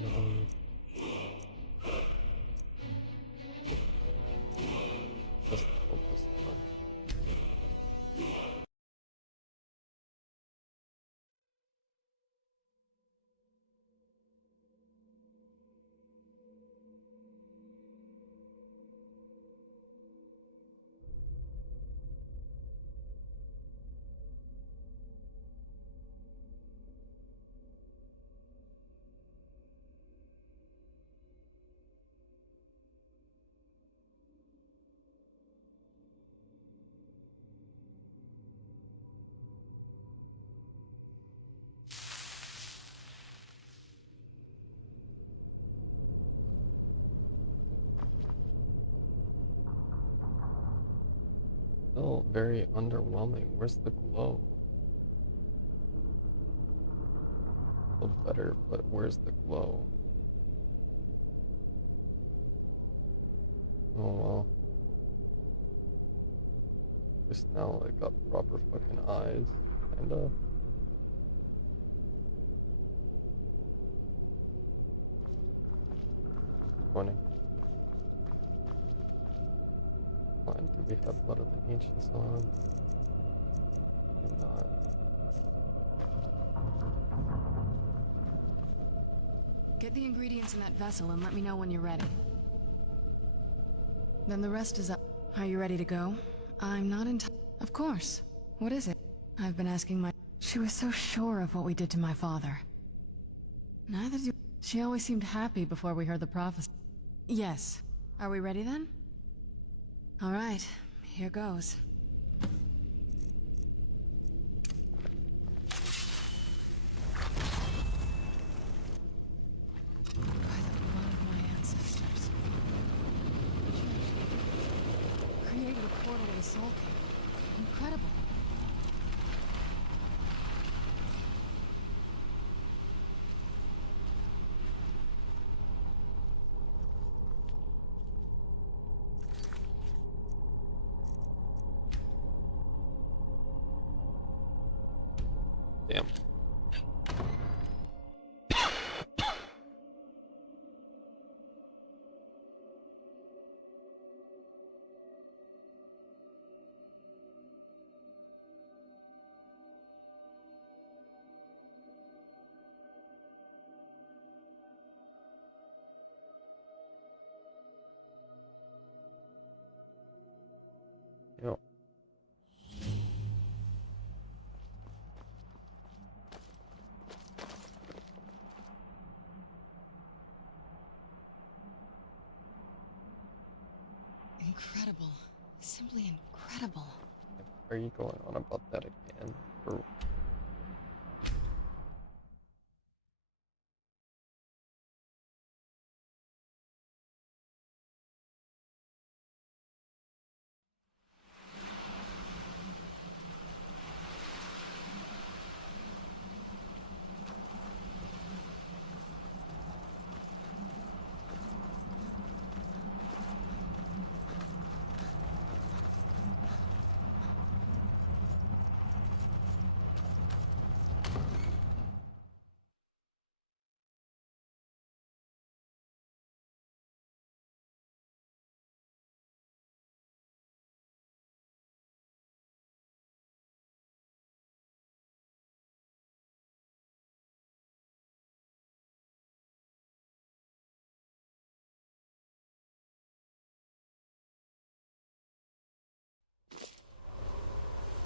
very underwhelming. Where's the glow? A little better, but where's the glow? Oh well. Just now I got proper fucking eyes, and funny. Fine, do we have Blood of the Ancients on? Do not. Get the ingredients in that vessel and let me know when you're ready. Then the rest is up. Are you ready to go? I'm not in time. Of course. What is it? I've been asking my... She was so sure of what we did to my father. Neither do... She always seemed happy before we heard the prophecy. Yes. Are we ready then? All right. Here goes. By the blood of my ancestors. Created a portal to the Soul King. Incredible. Damn. Yo. Incredible. Simply incredible. Are you going on about that again? Or...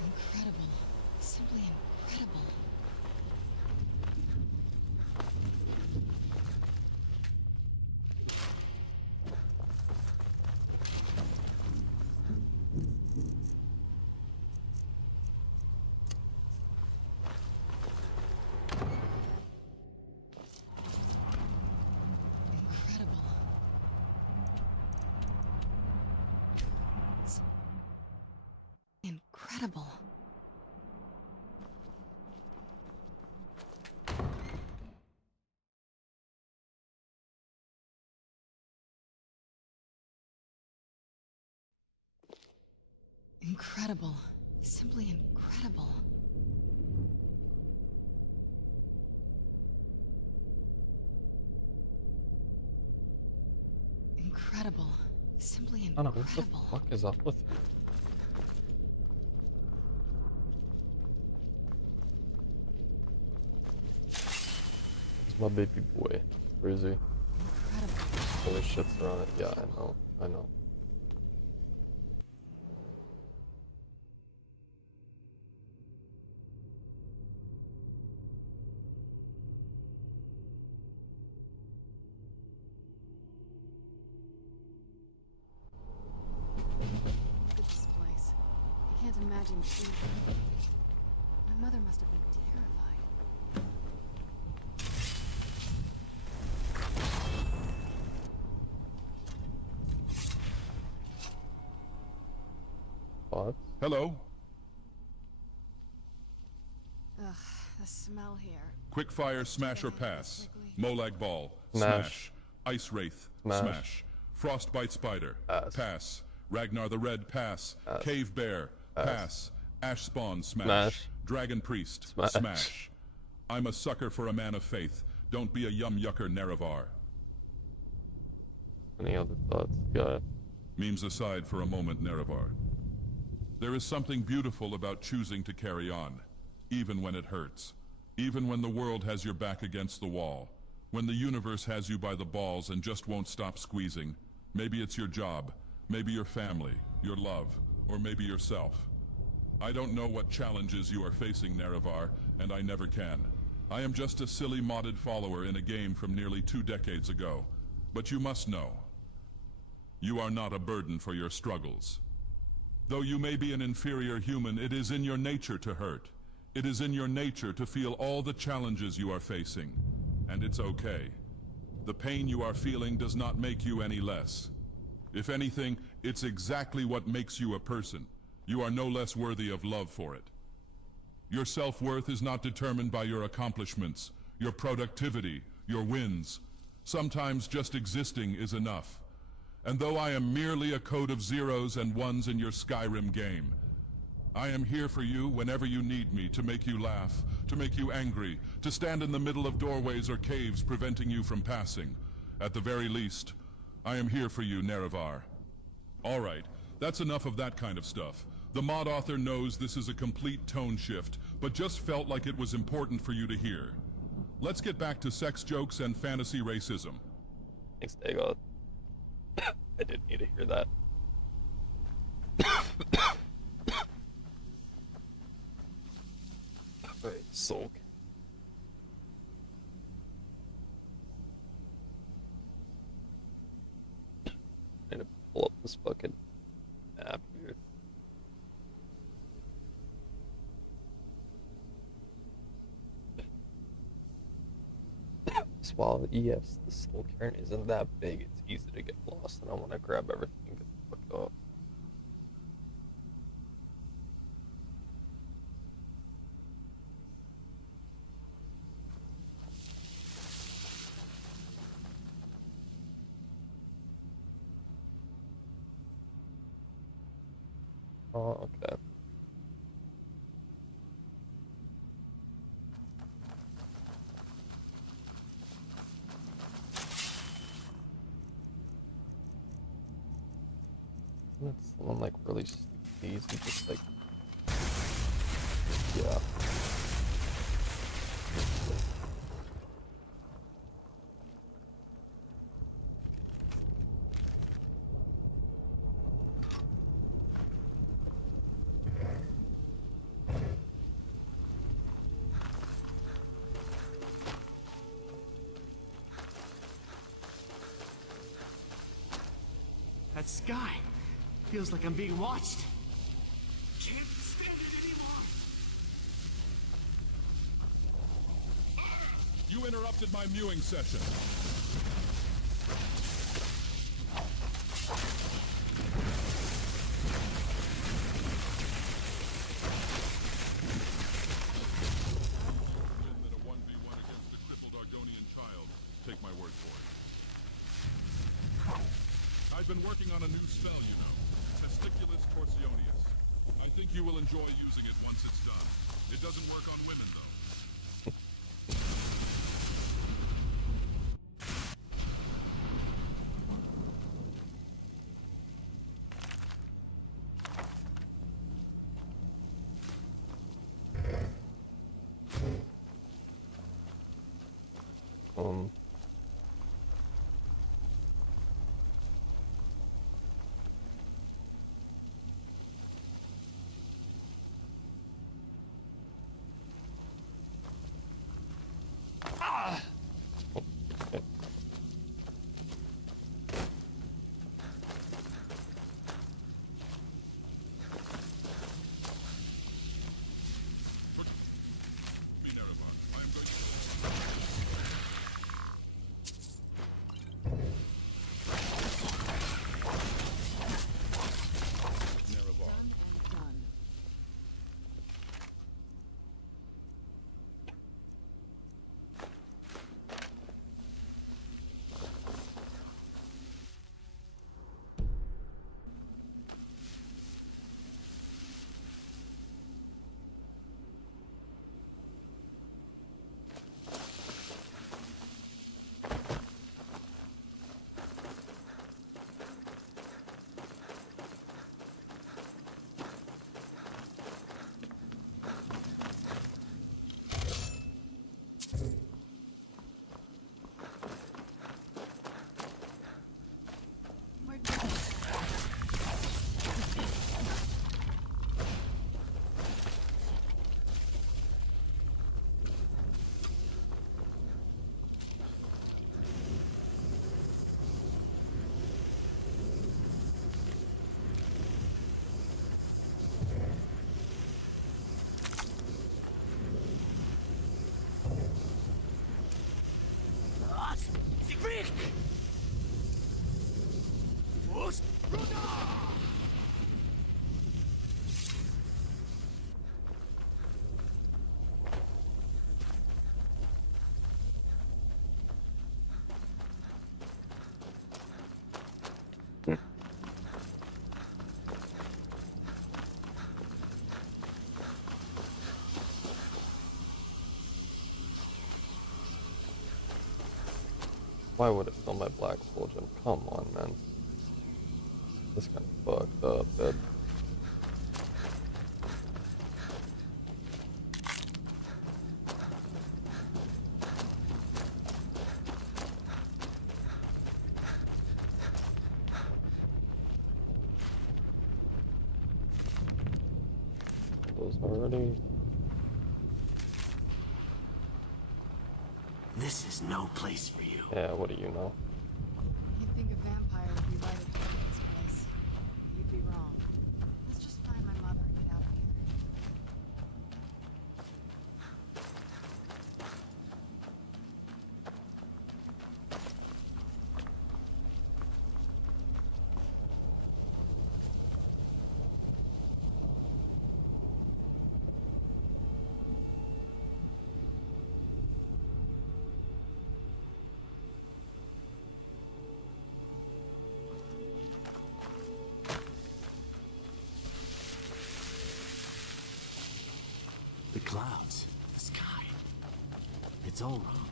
Incredible. Simply incredible. Incredible. Incredible. Incredible. Simply incredible. Incredible. Simply I don't know, incredible. what the fuck is up with it? It's my baby boy. Where is he? Incredible. Holy shit, Serana. Yeah, I know. Look at this place. I can't imagine she... My mother must have been terrified. Thoughts? Hello? Ugh, the smell here. Quickfire smash or pass. Molag Ball. Smash. Ice Wraith. Smash. Smash. Frostbite Spider. Pass. Ragnar the Red. Pass. Cave Bear. Pass. Ash Spawn. Smash. Dragon Priest. Smash. I'm a sucker for a man of faith. Don't be a yum-yucker, Nerevar. Any other thoughts, guy? Memes aside for a moment, Nerevar. There is something beautiful about choosing to carry on, even when it hurts. Even when the world has your back against the wall. When the universe has you by the balls and just won't stop squeezing. Maybe it's your job, maybe your family, your love, or maybe yourself. I don't know what challenges you are facing, Nerevar, and I never can. I am just a silly modded follower in a game from nearly 2 decades ago. But you must know, you are not a burden for your struggles. Though you may be an inferior human, it is in your nature to hurt. It is in your nature to feel all the challenges you are facing. And it's okay. The pain you are feeling does not make you any less. If anything, it's exactly what makes you a person. You are no less worthy of love for it. Your self-worth is not determined by your accomplishments, your productivity, your wins. Sometimes just existing is enough. And though I am merely a code of zeros and ones in your Skyrim game, I am here for you whenever you need me, to make you laugh, to make you angry, to stand in the middle of doorways or caves preventing you from passing. At the very least, I am here for you, Nerevar. All right, that's enough of that kind of stuff. The mod author knows this is a complete tone shift, but just felt like it was important for you to hear. Let's get back to sex jokes and fantasy racism. Thanks, Dagoth. I did need to hear that. Alright, sulk. I need to pull up this fucking map here. So while yes, the soul cairn isn't that big, it's easy to get lost, and I want to grab everything and get the fuck off. Oh, okay. That's someone like really easy, just like, yeah. That sky feels like I'm being watched. Can't stand it anymore. You interrupted my mewing session. Win that a 1v1 against the crippled Argonian child. Take my word for it. I've been working on a new spell, you know. Testiculus torsioneus. I think you will enjoy using it once it's done. It doesn't work on women, though. Why would it fill my black soul gem? Come on, man. This kind of fucked up, dude. Those already. This is no place for you. Yeah, what do you know? You'd think a vampire would be right at the door of this place. You'd be wrong. Let's just find my mother and get out of here. The clouds, the sky. It's all wrong.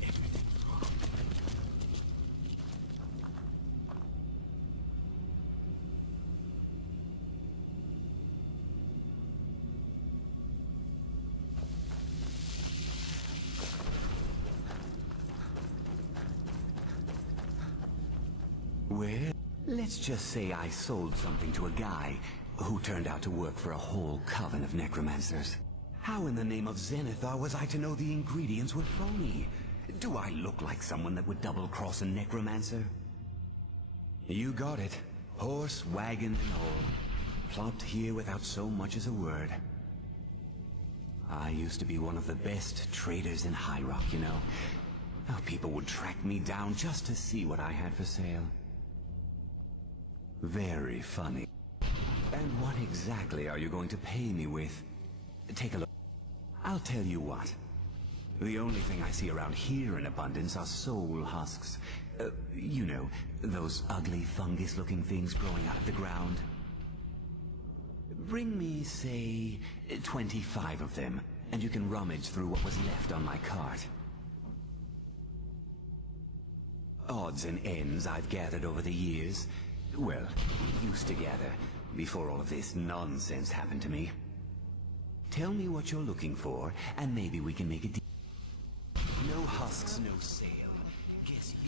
Everything's wrong. Well, let's just say I sold something to a guy who turned out to work for a whole coven of necromancers. How in the name of Zenithar was I to know the ingredients were phony? Do I look like someone that would double-cross a necromancer? You got it. Horse, wagon, and all. Plopped here without so much as a word. I used to be one of the best traders in High Rock, you know. How people would track me down just to see what I had for sale. Very funny. And what exactly are you going to pay me with? Take a look. I'll tell you what. The only thing I see around here in abundance are soul husks. You know, those ugly fungus-looking things growing out of the ground. Bring me, say, 25 of them, and you can rummage through what was left on my cart. Odds and ends I've gathered over the years. Well, used to gather, before all of this nonsense happened to me. Tell me what you're looking for, and maybe we can make a deal. No husks, no sale. Guess you...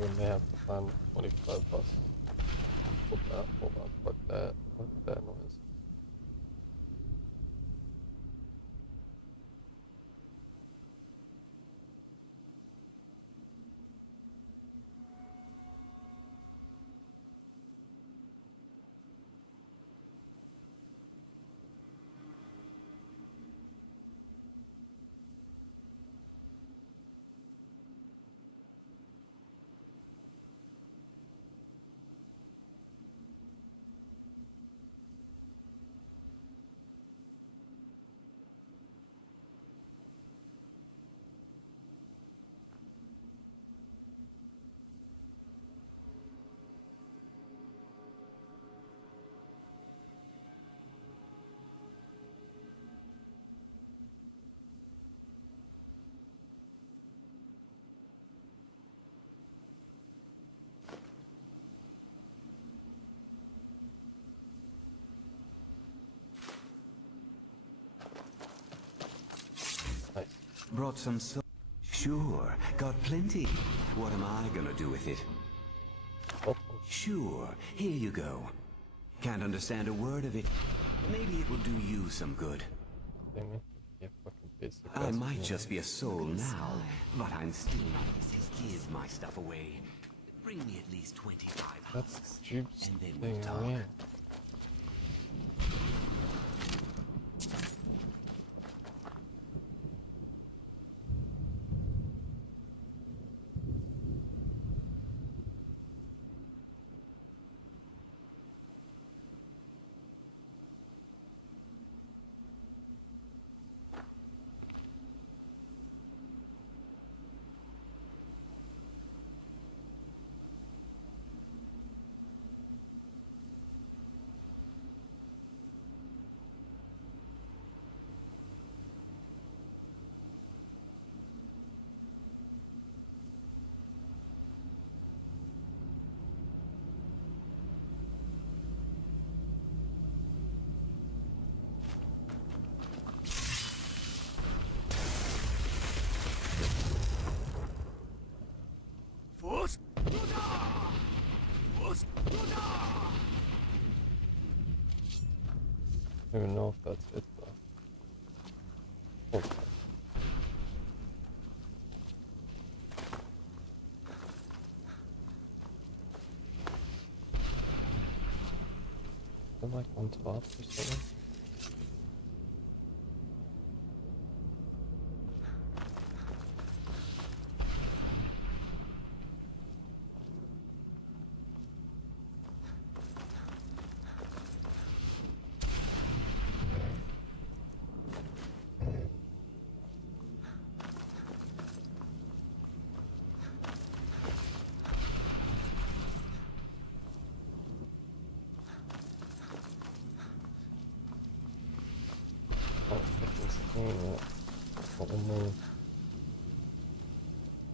We may have to find 25 bucks. Hold on, fuck that. Fuck that noise. Brought some Sure, got plenty. What am I gonna do with it? Sure, here you go. Can't understand a word of it. Maybe it will do you some good. I might just be a soul now, but I'm still not to give my stuff away. Bring me at least 25 That's the husks, stupidest and then thing we'll talk. I mean. I don't even know if that's it though. Okay. Is it like on top or something?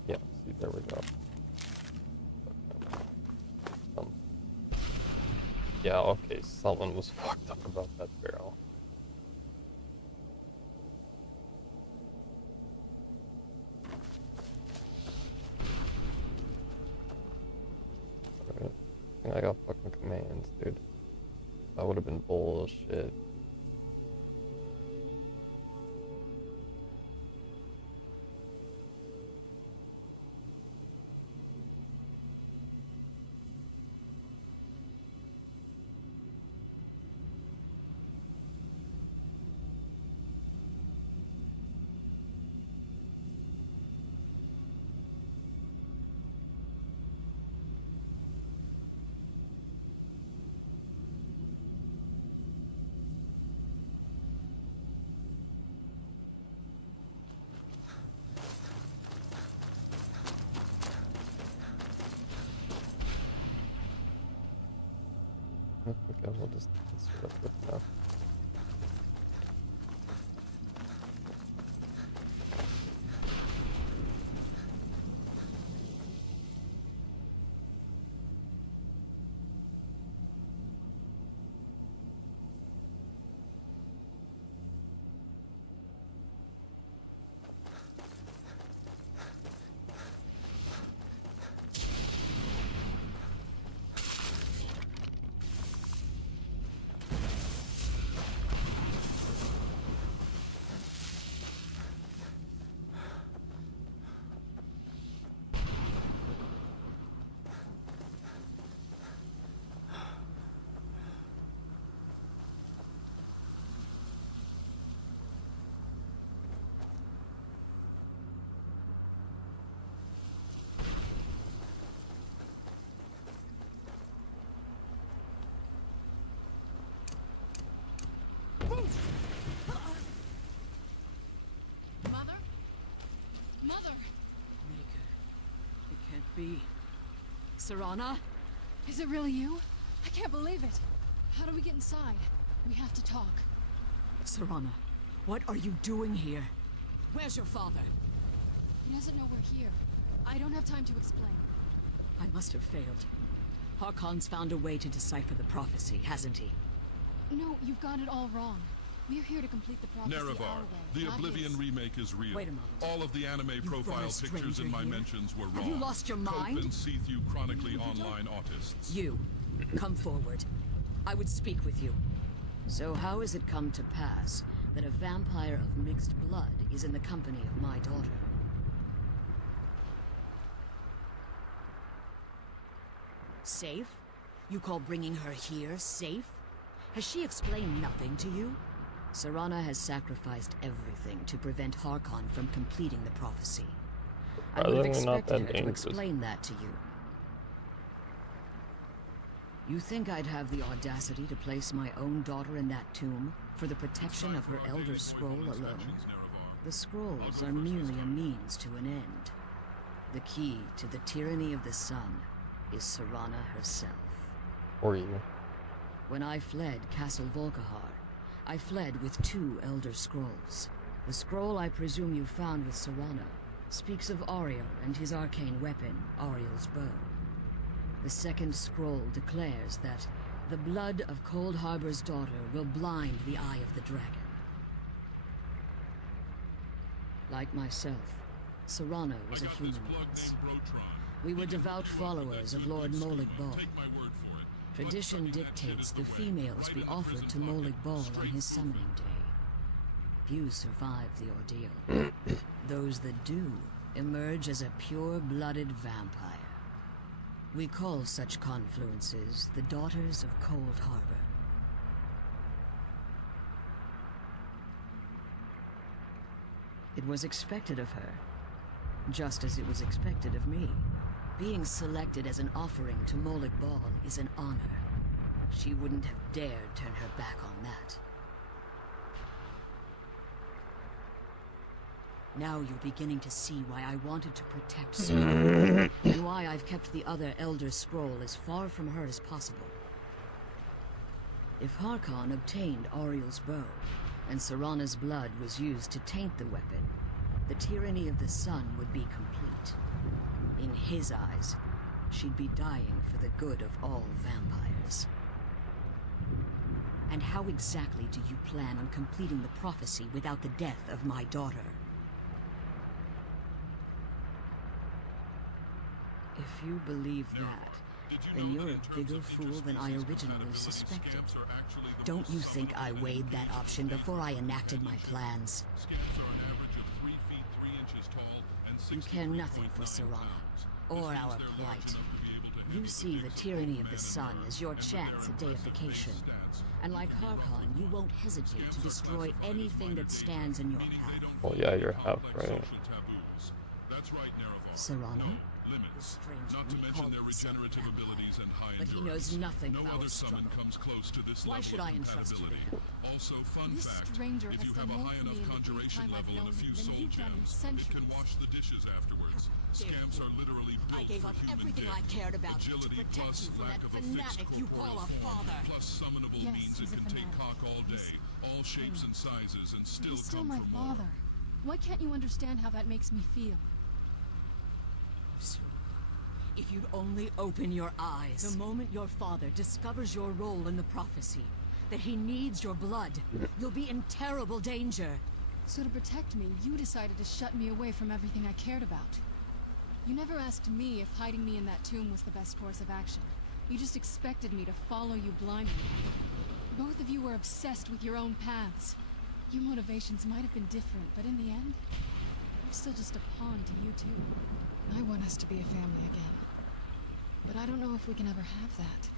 Yeah, see, there we go. Yeah, okay, something was fucked up about that barrel. Alright. I think I got fucking commands, dude. That would have been bullshit. Okay, we'll just start up with now. Mother! Maker, it can't be. Serana? Is it really you? I can't believe it. How do we get inside? We have to talk. Serana, what are you doing here? Where's your father? He doesn't know we're here. I don't have time to explain. I must have failed. Harkon's found a way to decipher the prophecy, hasn't he? No, you've got it all wrong. We're here to complete the prophecy our Nerevar, way, the not Oblivion his. remake is real. Wait a moment. All of the anime brought profile a pictures stranger in my here? mentions were wrong. Have you lost your mind? Cope and seeth you chronically online autists. You, come forward. I would speak with you. So how has it come to pass that a vampire of mixed blood is in the company of my daughter. Safe? You call bringing her here safe? Has she explained nothing to you? Serana has sacrificed everything to prevent Harkon from completing the prophecy. I would have Surprisingly not expected that her to dangerous. explain that to you. You think I'd have the audacity to place my own daughter in that tomb for the protection of her Elder Scroll alone? The scrolls are merely a means to an end. The key to the tyranny of the sun is Serana herself. Or you. When I fled Castle Volkihar, I fled with 2 Elder Scrolls. The scroll I presume you found with Serana speaks of Ariel and his arcane weapon, Ariel's bow. The second scroll declares that the blood of Cold Harbor's daughter will blind the eye of the dragon. Like myself, Serana was a human once. We were devout followers of Lord Molig Bal. Tradition dictates the females be offered to Molig Bal on his summoning day. Few survive the ordeal. Those that do emerge as a pure-blooded vampire. We call such confluences the Daughters of Cold Harbor. It was expected of her, just as it was expected of me. Being selected as an offering to Molig Bal is an honor. She wouldn't have dared turn her back on that. Now you're beginning to see why I wanted to protect Serana, and why I've kept the other Elder Scroll as far from her as possible. If Harkon obtained Ariel's bow, and Serana's blood was used to taint the weapon, the tyranny of the sun would be complete. In his eyes, she'd be dying for the good of all vampires. And how exactly do you plan on completing the prophecy without the death of my daughter? If you believe that, then you're a bigger fool than I originally suspected. Don't you think I weighed that option before I enacted my plans? You care nothing for Serana, or our plight. You see the tyranny of the sun as your chance at deification. And like Harkon, you won't hesitate to destroy anything that stands in your path. Well, yeah, you're half right. Serana? Not to mention their regenerative abilities and high endurance. But he knows nothing about his struggle. Why should I entrust you to him? Also, fun This fact, stranger if has you done have a more high for me enough in the brief conjuration time I've level known and a few him than soul you've done in gems, it can centuries. wash the dishes afterwards. Scamps are literally built I gave for up human everything death. I cared about to Agility protect plus you from lack that of a fixed fanatic you call a corporeal father. Plus summonable Yes, means he's it a can take fanatic. cock all day, all shapes and sizes, and But still he's still come my for more. father. Why can't you understand how that makes me feel? If you'd only open your eyes. The moment your father discovers your role in the prophecy, that he needs your blood, you'll be in terrible danger. So to protect me, you decided to shut me away from everything I cared about. You never asked me if hiding me in that tomb was the best course of action. You just expected me to follow you blindly. Both of you were obsessed with your own paths. Your motivations might have been different, but in the end, I'm still just a pawn to you two. I want us to be a family again. But I don't know if we can ever have that.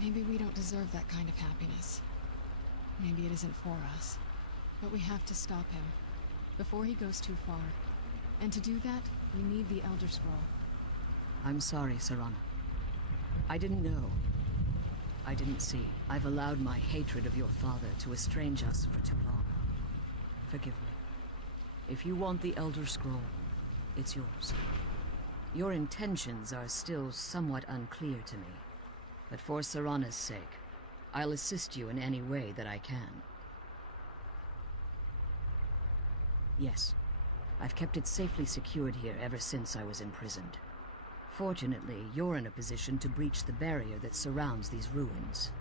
Maybe we don't deserve that kind of happiness. Maybe it isn't for us. But we have to stop him, before he goes too far. And to do that, we need the Elder Scroll. I'm sorry, Serana. I didn't know. I didn't see. I've allowed my hatred of your father to estrange us for too long. Forgive me. If you want the Elder Scroll, it's yours. Your intentions are still somewhat unclear to me, but for Serana's sake, I'll assist you in any way that I can. Yes, I've kept it safely secured here ever since I was imprisoned. Fortunately, you're in a position to breach the barrier that surrounds these ruins.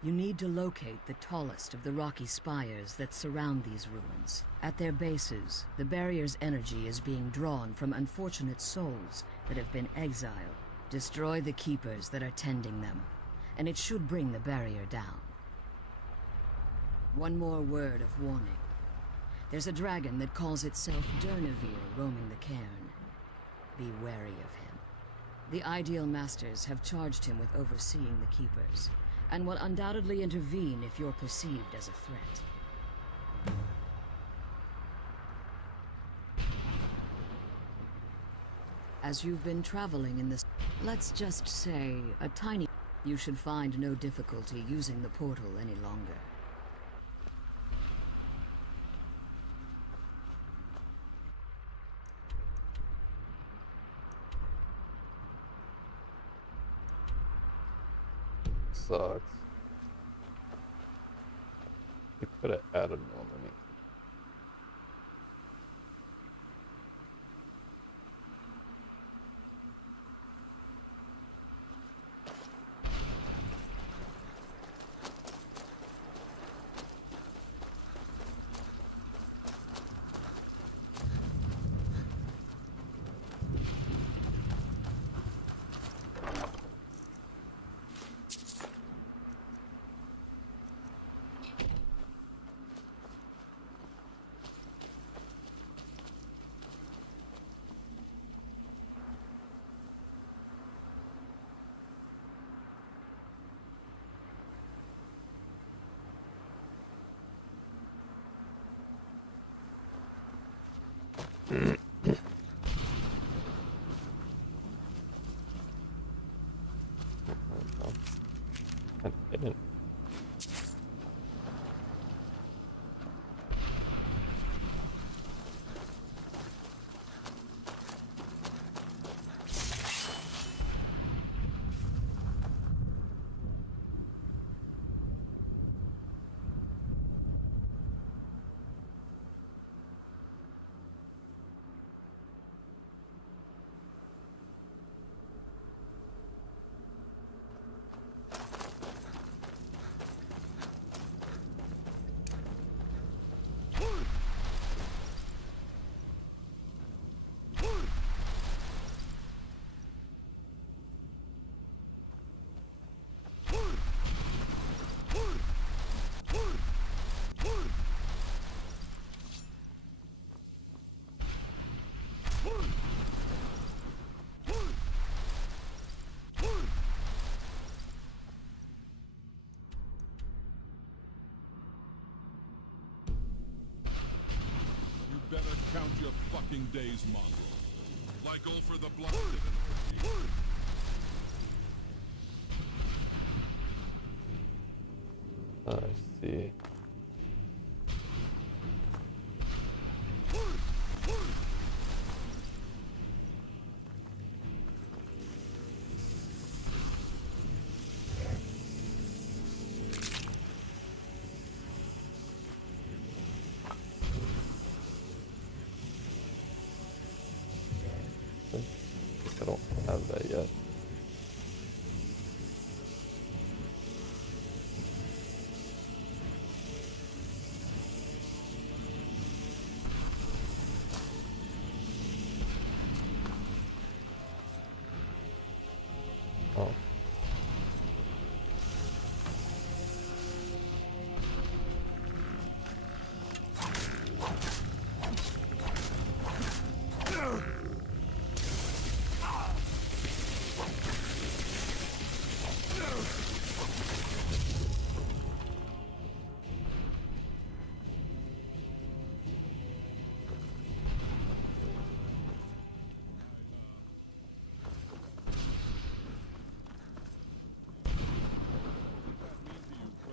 You need to locate the tallest of the rocky spires that surround these ruins. At their bases, the barrier's energy is being drawn from unfortunate souls that have been exiled. Destroy the keepers that are tending them, and it should bring the barrier down. One more word of warning. There's a dragon that calls itself Durnevere roaming the Cairn. Be wary of him. The Ideal Masters have charged him with overseeing the Keepers, and will undoubtedly intervene if you're perceived as a threat. As you've been traveling in this, let's just say, a tiny... You should find no difficulty using the portal any longer. Sucks. You could have added more money. I didn't. Better count your fucking days, mongrel. Like Ulfr the Blind in an orgy. I see. I don't have that yet. Oh.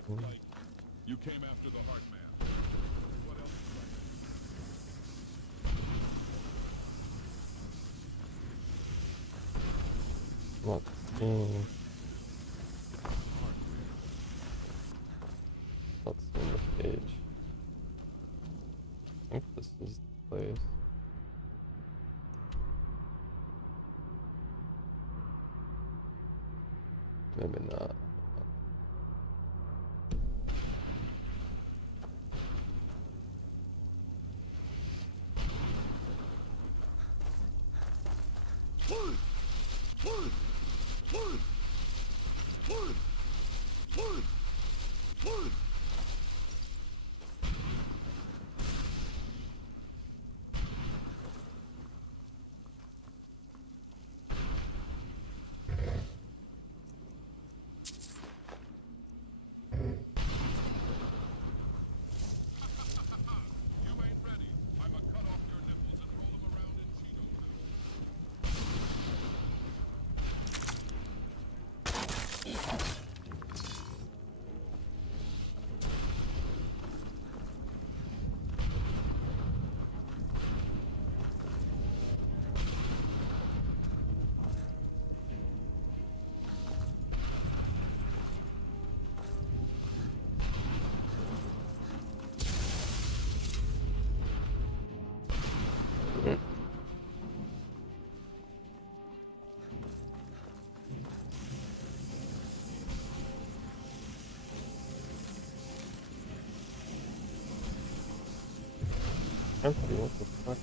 Like, you came after the Heartman. What else is Let's see. Let's see the page. I think this is the place. Maybe not. empty. What the fuck?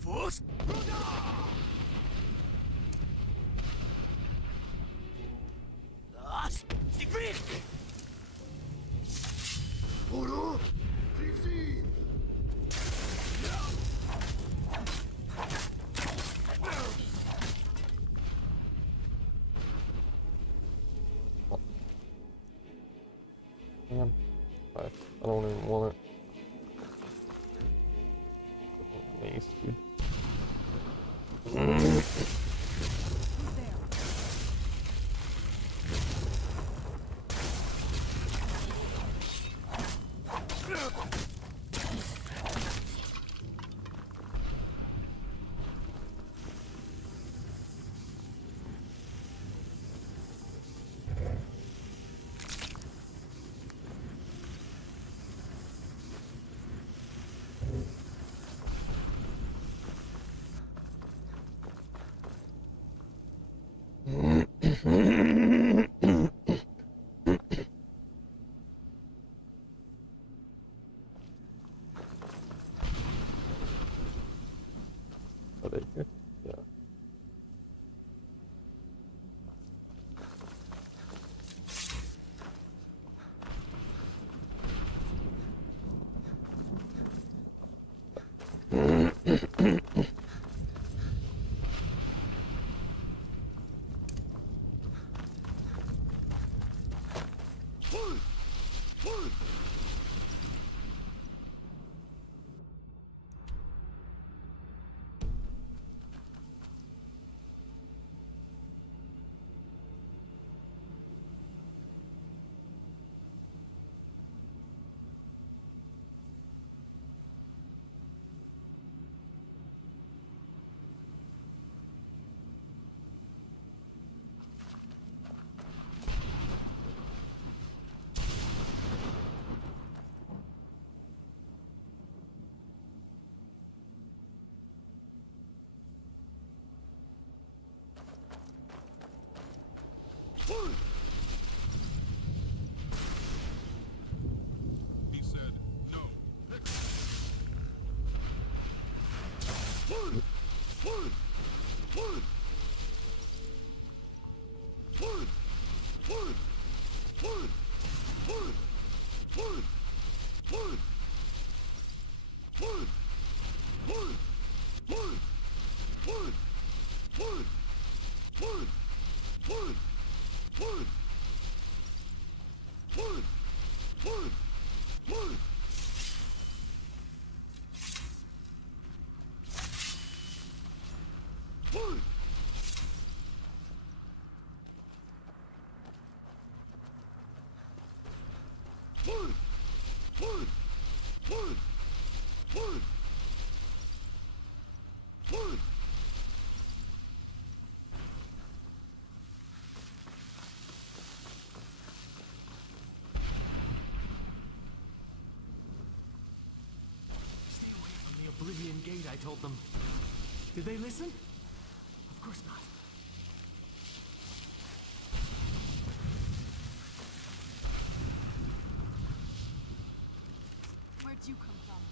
Force. Last. Sippin. Oro. Receive. Man, I don't even want it. Mace, dude. Are they here? Yeah. He said, no. Stay away from the Oblivion Gate, I told them. Did they listen? Of course not. Where'd you come from?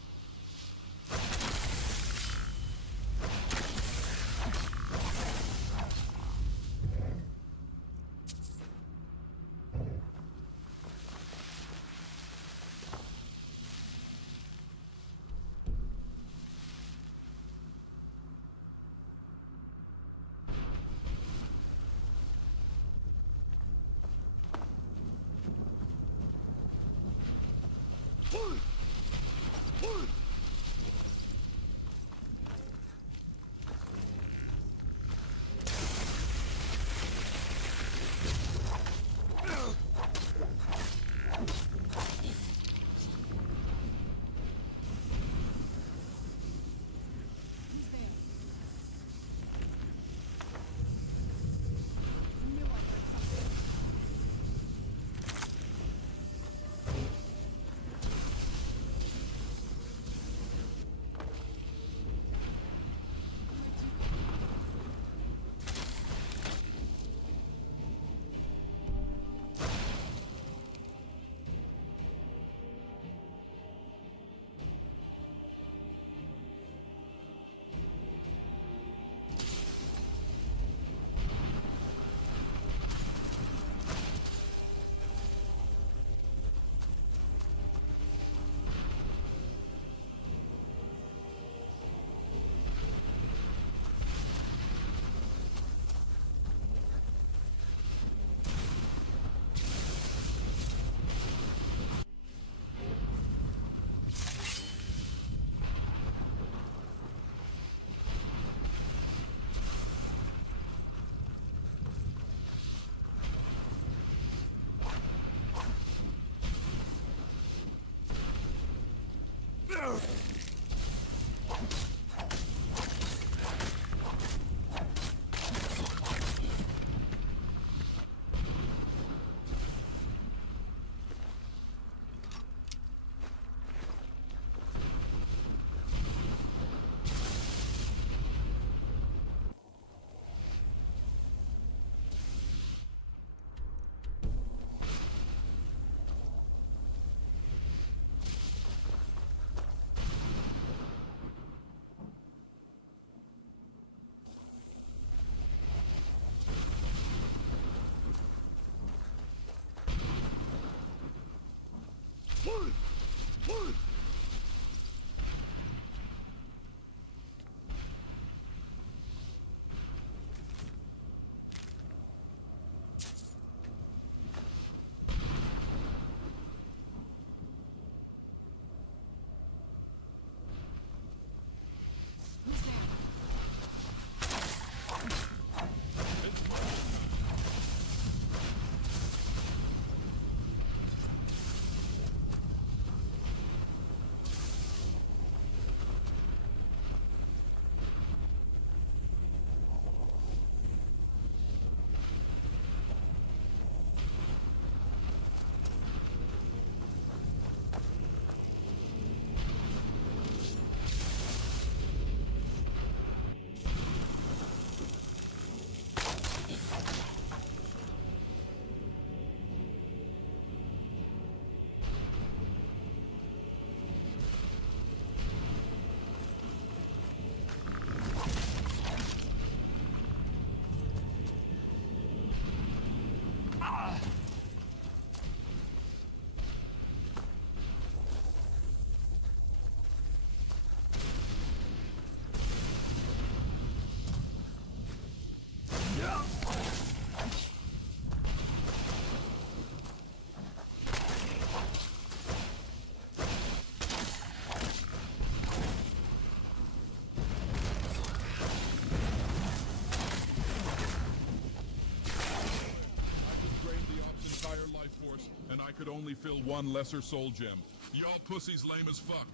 only fill one lesser soul gem. Y'all pussies lame as fuck.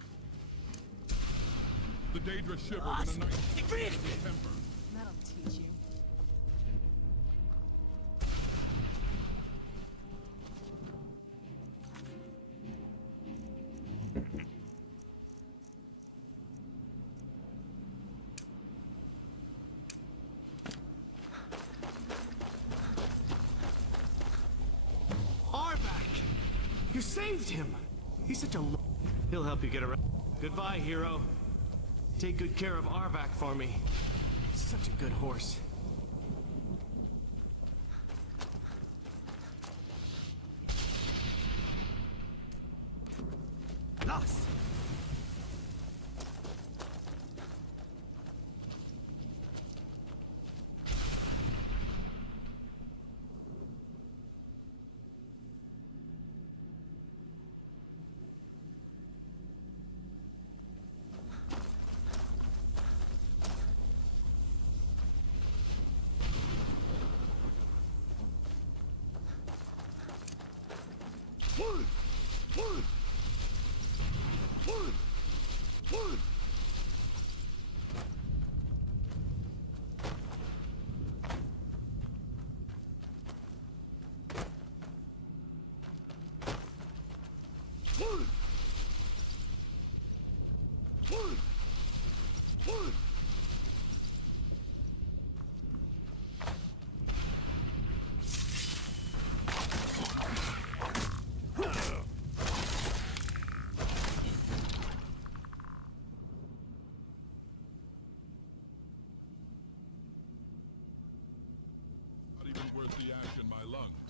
The Daedra shivered in a night temper. That'll teach you. You saved him! He's such a He'll help you get around. Goodbye, hero. Take good care of Arvak for me. Such a good horse. Lost! Not even worth the ash in my lungs.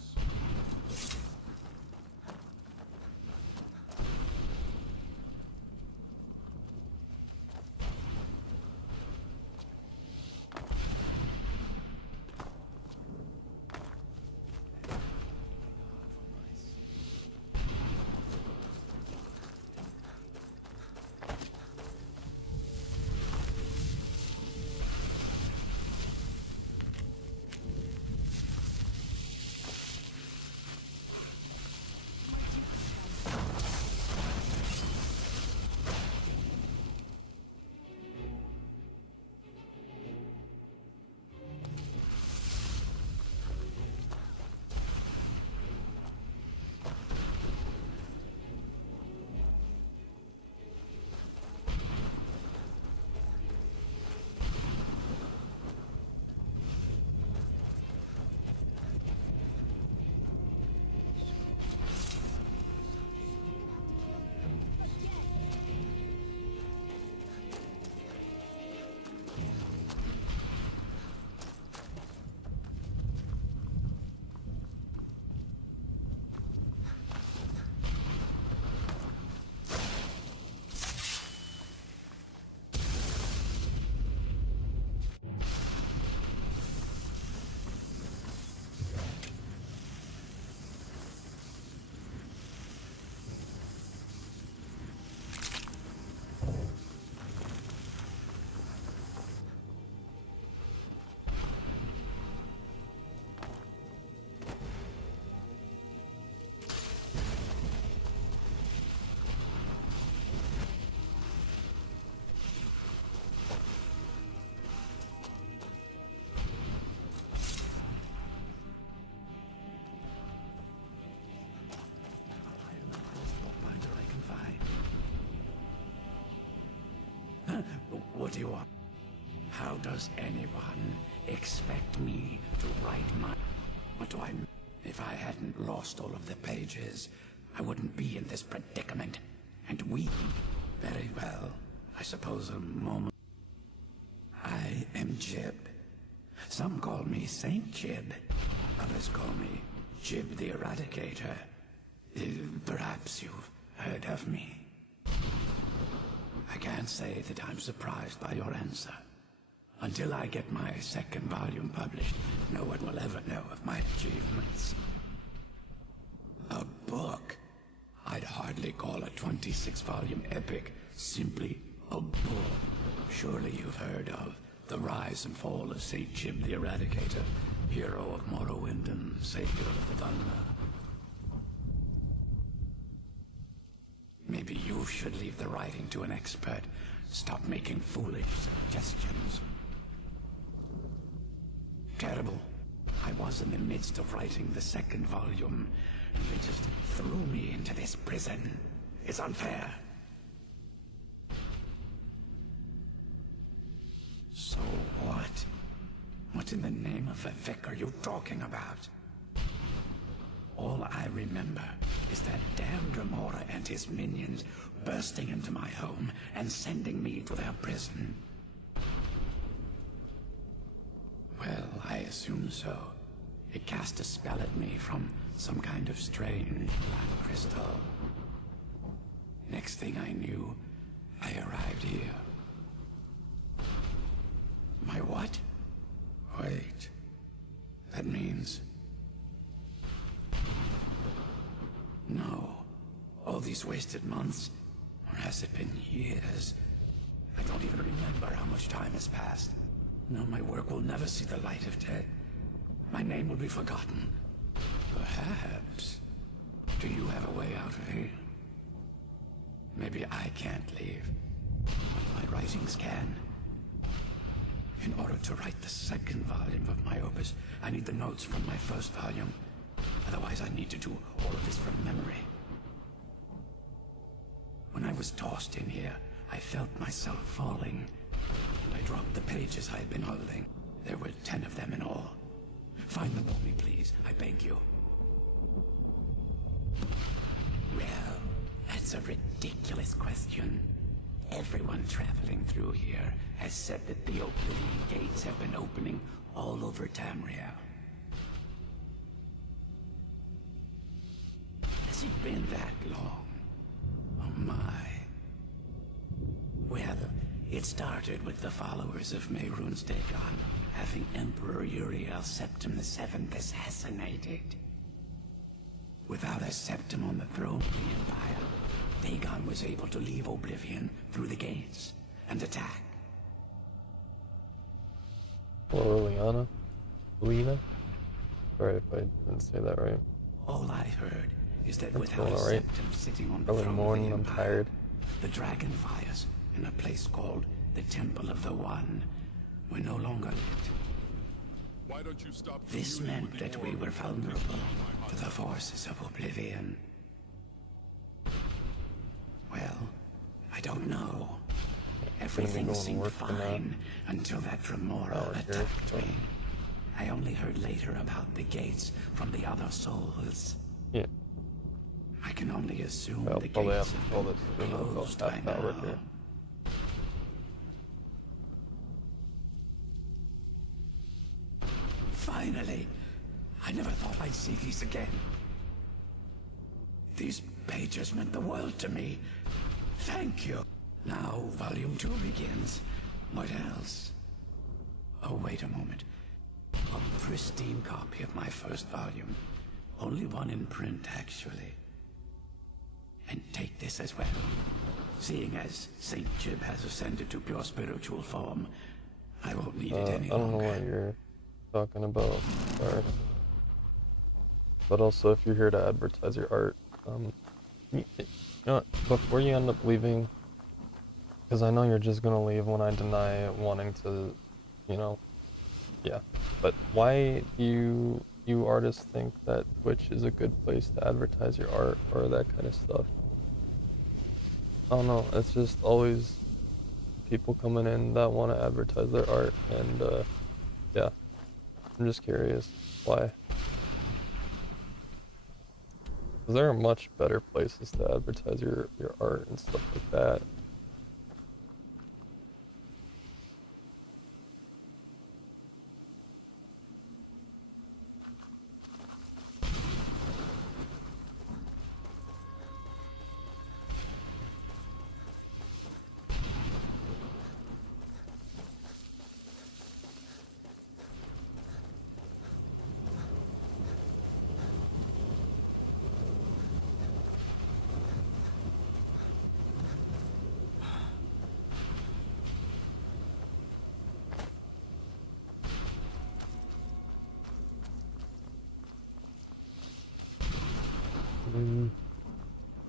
What do you want? How does anyone expect me to write my... What do I... If I hadn't lost all of the pages, I wouldn't be in this predicament. And we... Very well. I suppose a moment... I am Jib. Some call me Saint Jib. Others call me Jib the Eradicator. Perhaps you've heard of me. I can't say that I'm surprised by your answer. Until I get my second volume published, no one will ever know of my achievements. A book? I'd hardly call a 26-volume epic simply a book. Surely you've heard of The Rise and Fall of St. Jib the Eradicator, hero of Morrowind and savior of the Thunder. Maybe you should leave the writing to an expert. Stop making foolish suggestions. Terrible. I was in the midst of writing the second volume, and they just threw me into this prison. It's unfair. So what? What in the name of a vic are you talking about? All I remember is that damn Remora and his minions bursting into my home and sending me to their prison. Well, I assume so. It cast a spell at me from some kind of strange black crystal. Next thing I knew, I arrived here. My what? Wait. That means... No. All these wasted months? Or has it been years? I don't even remember how much time has passed. No, my work will never see the light of day. My name will be forgotten. Perhaps. Do you have a way out of here? Maybe I can't leave, but my writings can. In order to write the second volume of my opus, I need the notes from my first volume. Otherwise, I need to do all of this from memory. When I was tossed in here, I felt myself falling, and I dropped the pages I had been holding. There were 10 of them in all. Find them for me, please. I beg you. Well, that's a ridiculous question. Everyone traveling through here has said that the Oblivion gates have been opening all over Tamriel. Has it been that long? Oh my. Well, it started with the followers of Mehrunes Dagon having Emperor Uriel Septim VII assassinated. Without a Septim on the throne of the Empire, Dagon was able to leave Oblivion through the gates and attack. Or Liliana? Lena? Sorry if I didn't say that right. All I heard is that That's without a going all right. Septim sitting on the Early throne morning, of I'm the Empire, tired. the dragon fires in a place called the Temple of the One were no longer lit. Why don't you stop This feuding meant with the that we Order? were vulnerable to the forces of Oblivion. Well, I don't know. Everything going to seemed work for now. fine until that Remora Hour here, attacked so- me. I only heard later about the gates from the other souls. Yeah. I can only assume I'll the probably gates have to have call been this stream about closed by half hour now. here. Finally! I never thought I'd see these again. These pages meant the world to me. Thank you. Now, Volume 2 begins. What else? Oh, wait a moment. A pristine copy of my first volume. Only one in print, actually. And take this as well. Seeing as Saint Jib has ascended to pure spiritual form, I won't need it any I don't know longer. what you're talking about. Sorry. But also, if you're here to advertise your art, you know what, before you end up leaving, because I know you're just gonna leave when I deny wanting to, you know, yeah. But why do you artists think that Twitch is a good place to advertise your art or that kind of stuff? I don't know. It's just always people coming in that want to advertise their art, and yeah, I'm just curious why. 'Cause there are much better places to advertise your art and stuff like that.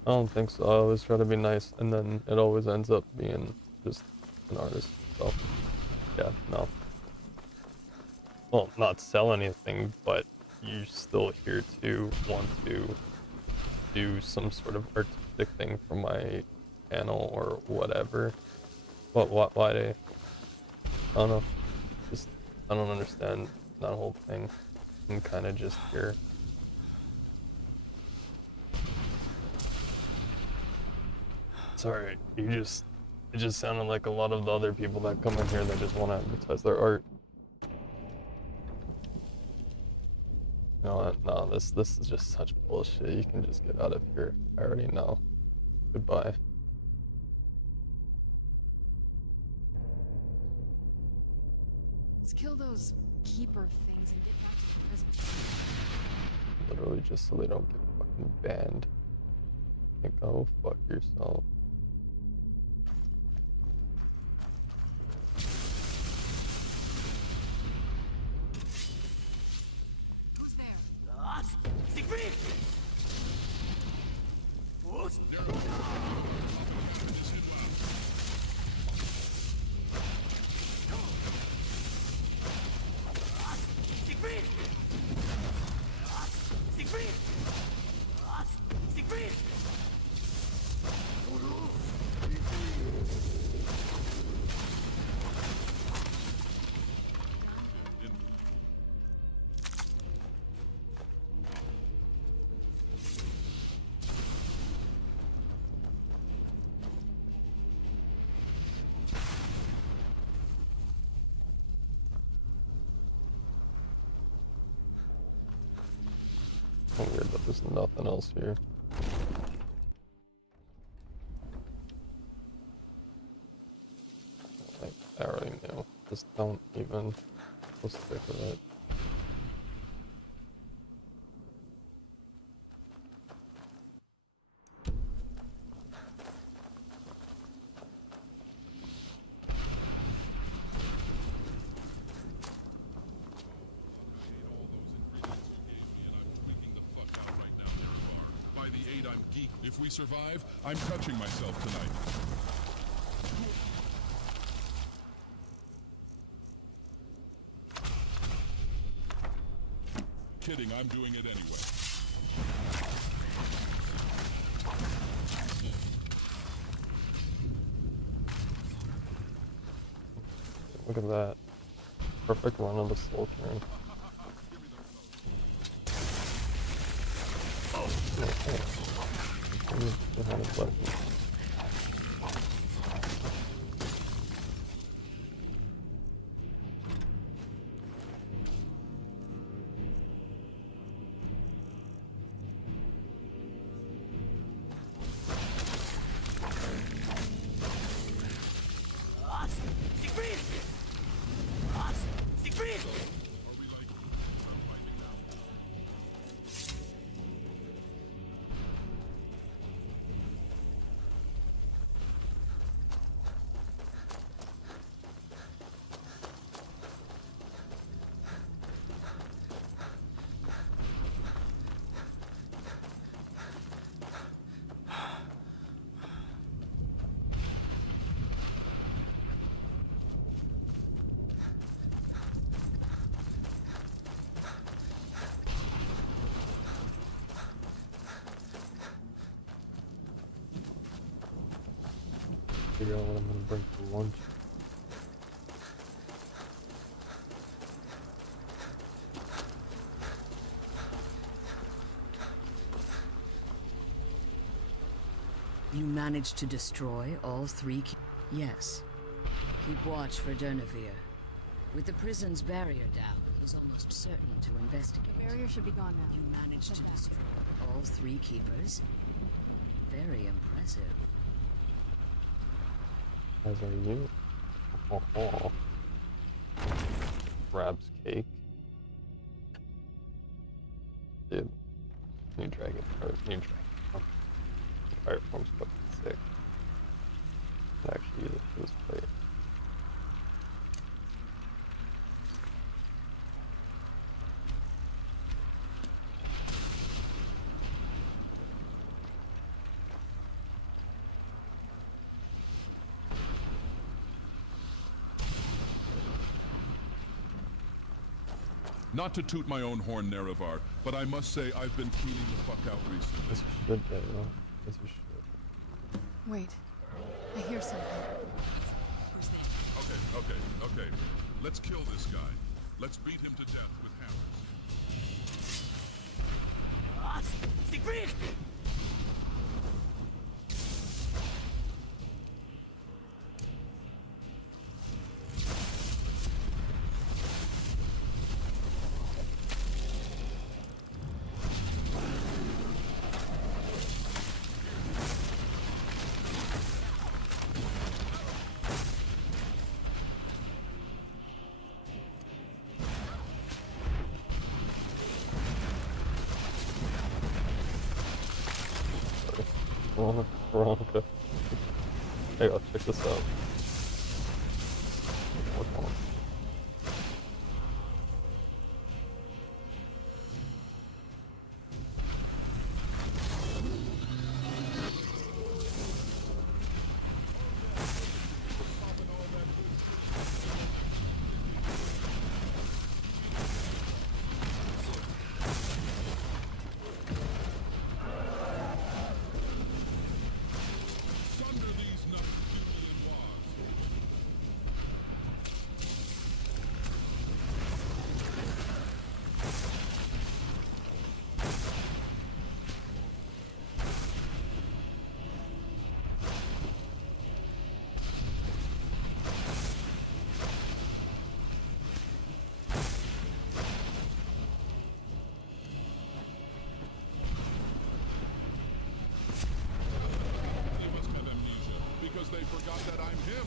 I don't think so. I always try to be nice, and then it always ends up being just an artist. So, yeah, no. Well, not sell anything, but you're still here to want to do some sort of artistic thing for my channel or whatever. But why I don't know. Just, I don't understand that whole thing. I'm kind of just here. Sorry, it just sounded like a lot of the other people that come in here that just want to advertise their art. You know what? No, this is just such bullshit. You can just get out of here. I already know. Goodbye. Let's kill those keeper things and get back to the prison. Literally just so they don't get fucking banned. Like, go fuck yourself. Who's there? Weird that there's nothing else here. Like, I already knew. Just don't even go stick with it. If we survive, I'm touching myself tonight. Kidding, I'm doing it anyway. Look at that. Perfect run of the soul Cairn. Okay. Behind his weapon. Figure out what I'm gonna bring for lunch. You managed to destroy all three Yes. Keep watch for Durnevere. With the prison's barrier down, he's almost certain to investigate. The barrier should be gone now. You managed to destroy all three keepers? Very impressive. As are you. Oh. Crab's cake. Dude. New dragon. Or new dragon. Oh. Fire form's fucking sick. I actually use it for this plate. Not to toot my own horn, Nerevar, but I must say I've been cleaning the fuck out recently. As you should, Daniel. As you should. Wait. I hear something. Who's there? Okay. Let's kill this guy. Let's beat him to death with hammers. Wrong. Hey, I'll check this out. What's on? They forgot that I'm him.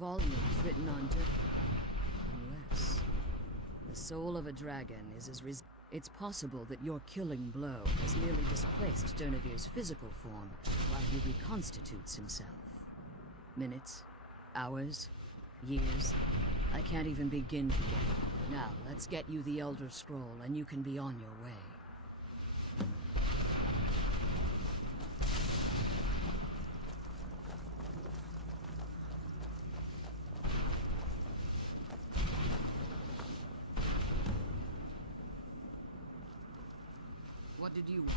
Volumes written on dirt. Unless the soul of a dragon is as it's possible that your killing blow has merely displaced Dernevir's physical form while he reconstitutes himself. Minutes, hours, years. I can't even begin to get. Now, let's get you the Elder Scroll and you can be on your way. What did you want?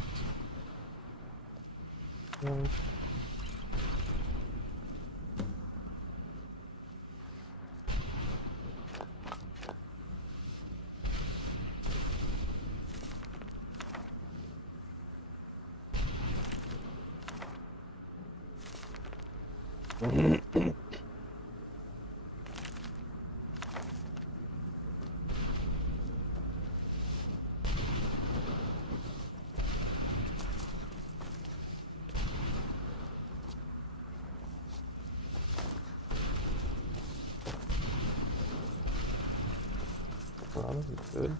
Serana is good.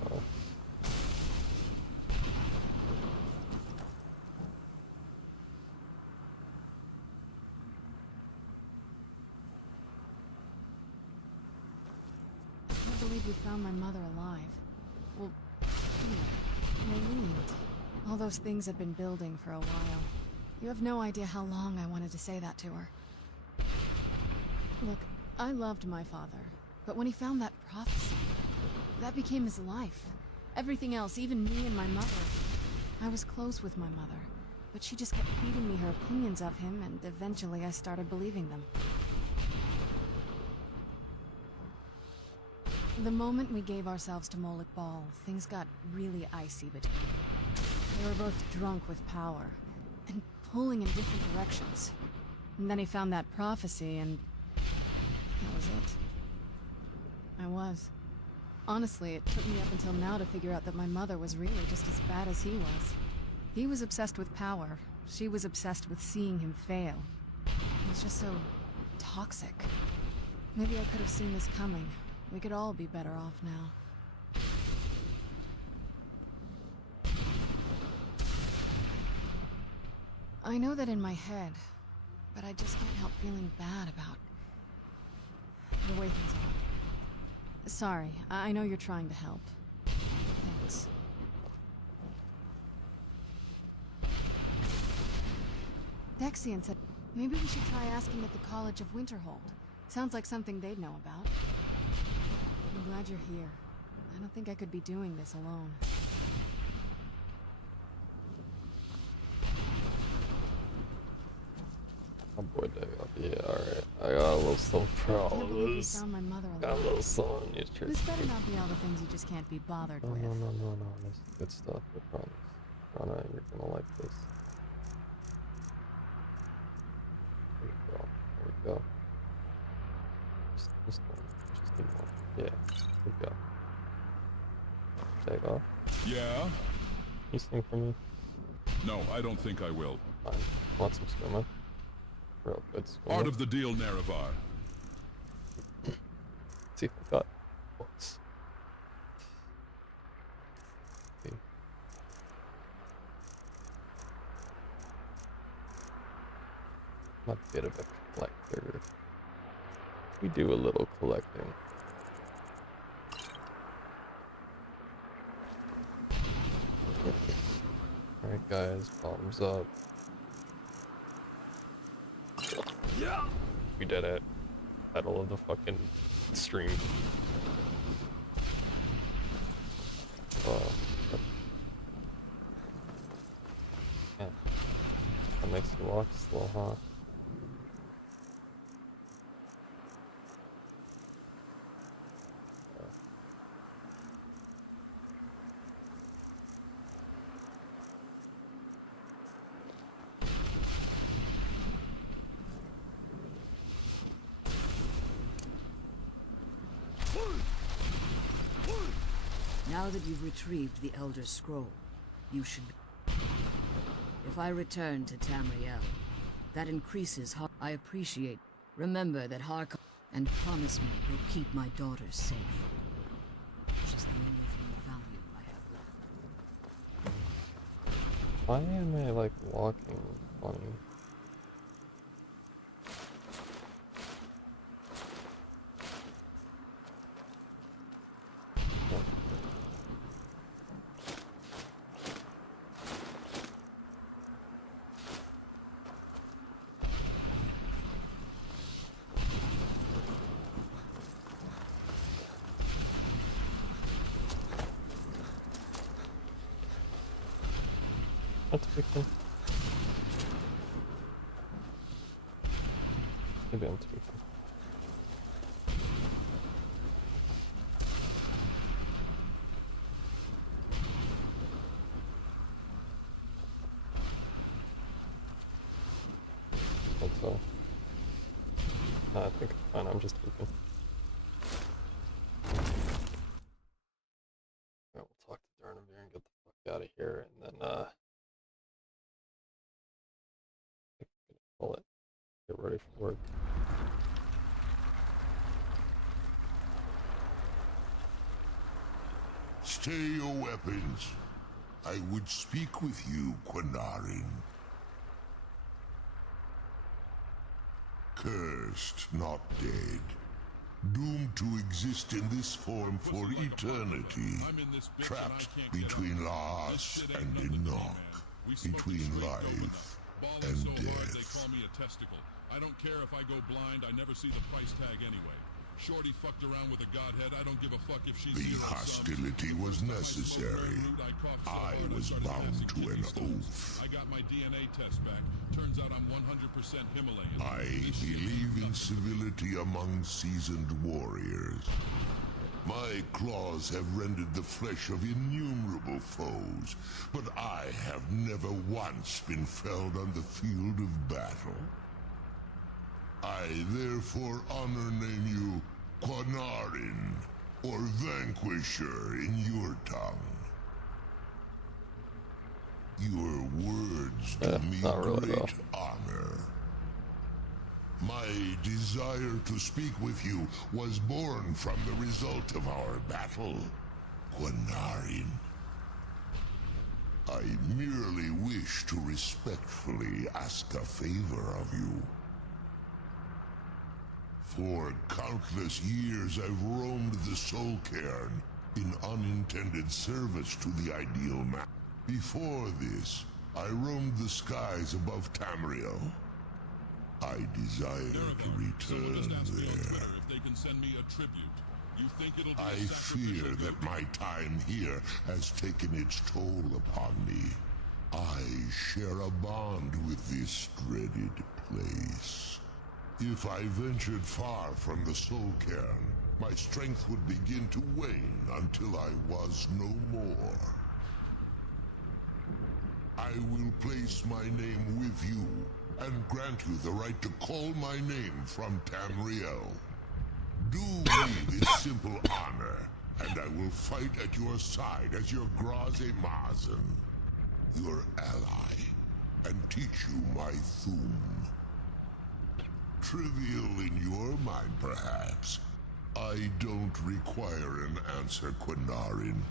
Oh. I can't believe we found my mother alive. Well, relieved. All those things have been building for a while. You have no idea how long I wanted to say that to her. Look, I loved my father, but when he found that prophecy, that became his life. Everything else, even me and my mother. I was close with my mother, but she just kept feeding me her opinions of him, and eventually I started believing them. The moment we gave ourselves to Molik Bal, things got really icy between them. They were both drunk with power, and pulling in different directions. And then he found that prophecy, and that was it. I was. Honestly, it took me up until now to figure out that my mother was really just as bad as he was. He was obsessed with power. She was obsessed with seeing him fail. It was just so toxic. Maybe I could have seen this coming. We could all be better off now. I know that in my head, but I just can't help feeling bad about the way things are. Sorry, I know you're trying to help. Thanks. Dexian said maybe we should try asking at the College of Winterhold. Sounds like something they'd know about. I'm glad you're here. I don't think I could be doing this alone. Oh boy, Dagoth. Yeah, alright. I got a little something for all of this. Found my mother Got a little song. You should. This better not be all the things you just can't be bothered with. No. This is good stuff. I promise. Serana, you're gonna like this. There you go. There you go. Just one. Just need one. Yeah. There you go. Dagoth. Yeah? You sing for me? No, I don't think I will. Fine. Want some Skooma? Real good Skooma. Part of the deal, Nerevar. See if I got books. See. I'm a bit of a collector. We do a little collecting. Alright guys, bottoms up. Yeah. We did it. Title of the fucking stream. Yeah. That makes you walk slow, huh? Now that you've retrieved the Elder Scroll, you should be... If I return to Tamriel, that increases I appreciate. Remember that Harkon... And promise me you'll keep my daughters safe. Which is the only thing of value I have left. Why am I like walking funny? That's tweaking. Maybe I'm tweaking. Hope so. No, I think I'm fine. I'm just tweaking. Alright, we'll talk to Darnavir and get the fuck out of here, and then pull it. Get ready for work. Stay your weapons. I would speak with you, Quinarin. Cursed, not dead. Doomed to exist in this form for eternity. Trapped between Laas and Enoch. Between life and death. They call me a testicle. I don't care if I go blind, I never see the price tag anyway. Shorty fucked around with a godhead, I don't give a fuck if she's The hostility was necessary. I was bound to an oath. I got my DNA test back. Turns out I'm 100% Himalayan. I believe in civility among seasoned warriors. My claws have rended the flesh of innumerable foes, but I have never once been felled on the field of battle. I therefore honor name you Quinarin, or Vanquisher in your tongue. Your words do me not really great though. honor. My desire to speak with you was born from the result of our battle, Quinarin. I merely wish to respectfully ask a favor of you. For countless years I've roamed the Soul Cairn in unintended service to the ideal man. Before this, I roamed the skies above Tamriel. I desire to return there. If they can send me a tribute. You think it'll be I fear that my time here has taken its toll upon me. I share a bond with this dreaded place. If I ventured far from the Soul Cairn, my strength would begin to wane until I was no more. I will place my name with you and grant you the right to call my name from Tamriel. Do me this simple honor, and I will fight at your side as your Graze Mazen, your ally, and teach you my Thum. Trivial in your mind, perhaps. I don't require an answer, Quinarin.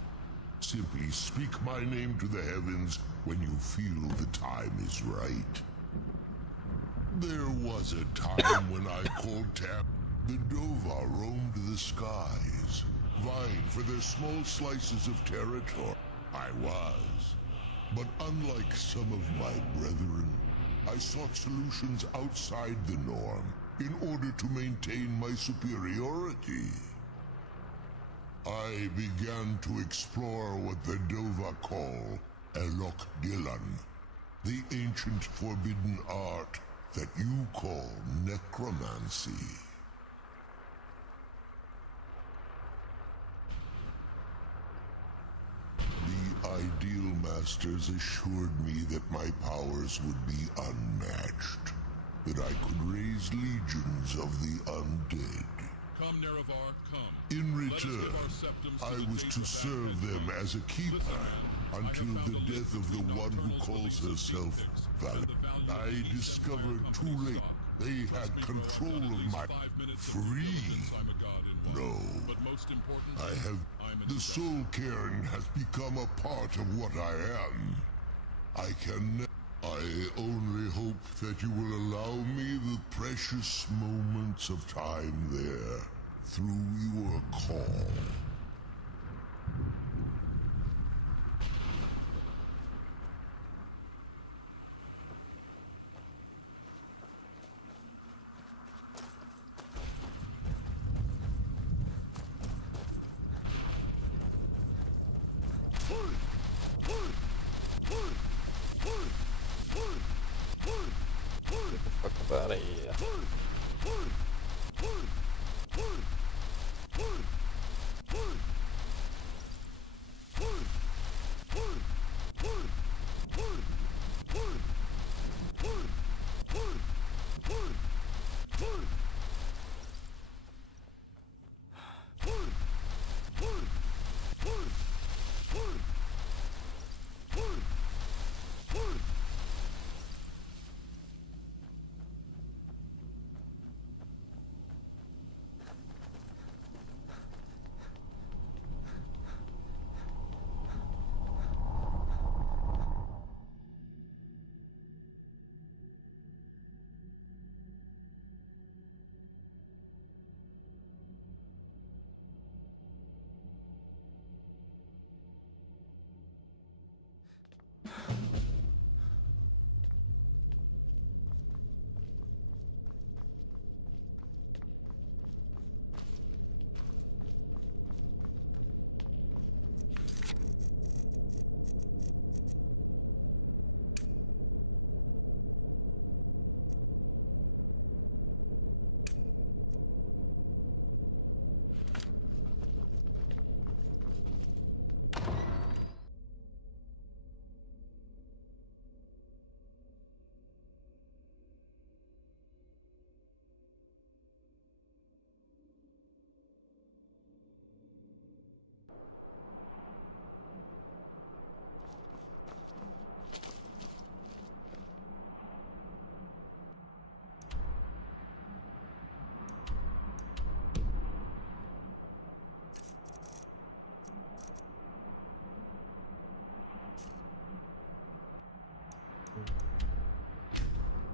Simply speak my name to the heavens when you feel the time is right. There was a time when I called the Dova roamed the skies, vying for their small slices of territory. I was. But unlike some of my brethren, I sought solutions outside the norm in order to maintain my superiority. I began to explore what the Dova call Elok Gillan, the ancient forbidden art that you call necromancy. The Ideal Masters assured me that my powers would be unmatched, that I could raise legions of the undead. Come, Nerevar, come. In return, I was to serve them as a keeper until the death of the one who calls herself Val. I discovered too late they had control of my free. No, I have. The Soul Cairn has become a part of what I am. I only hope that you will allow me the precious moments of time there through your call. Fuck about it, yeah.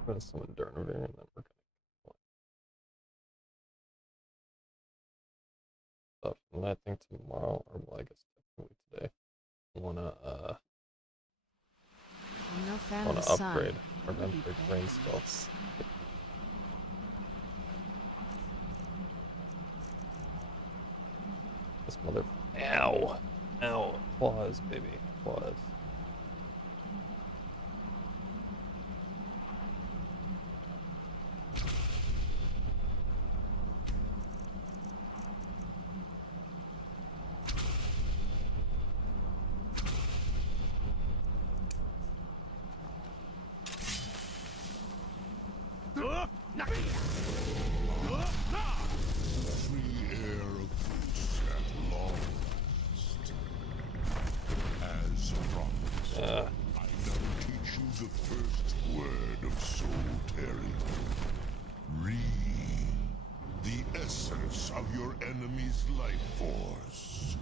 gonna summon Durnover, and then we're gonna stuff. And I think tomorrow, or well, I guess definitely today, I wanna I'm no fan of the sun. upgrade our It would be Vampire bad. Brain spells. This mother. Ow! Ow! Claws, baby. Claws. Free air of peace at last. As promised, I now teach you the first word of soul tearing. Read the essence of your enemy's life force.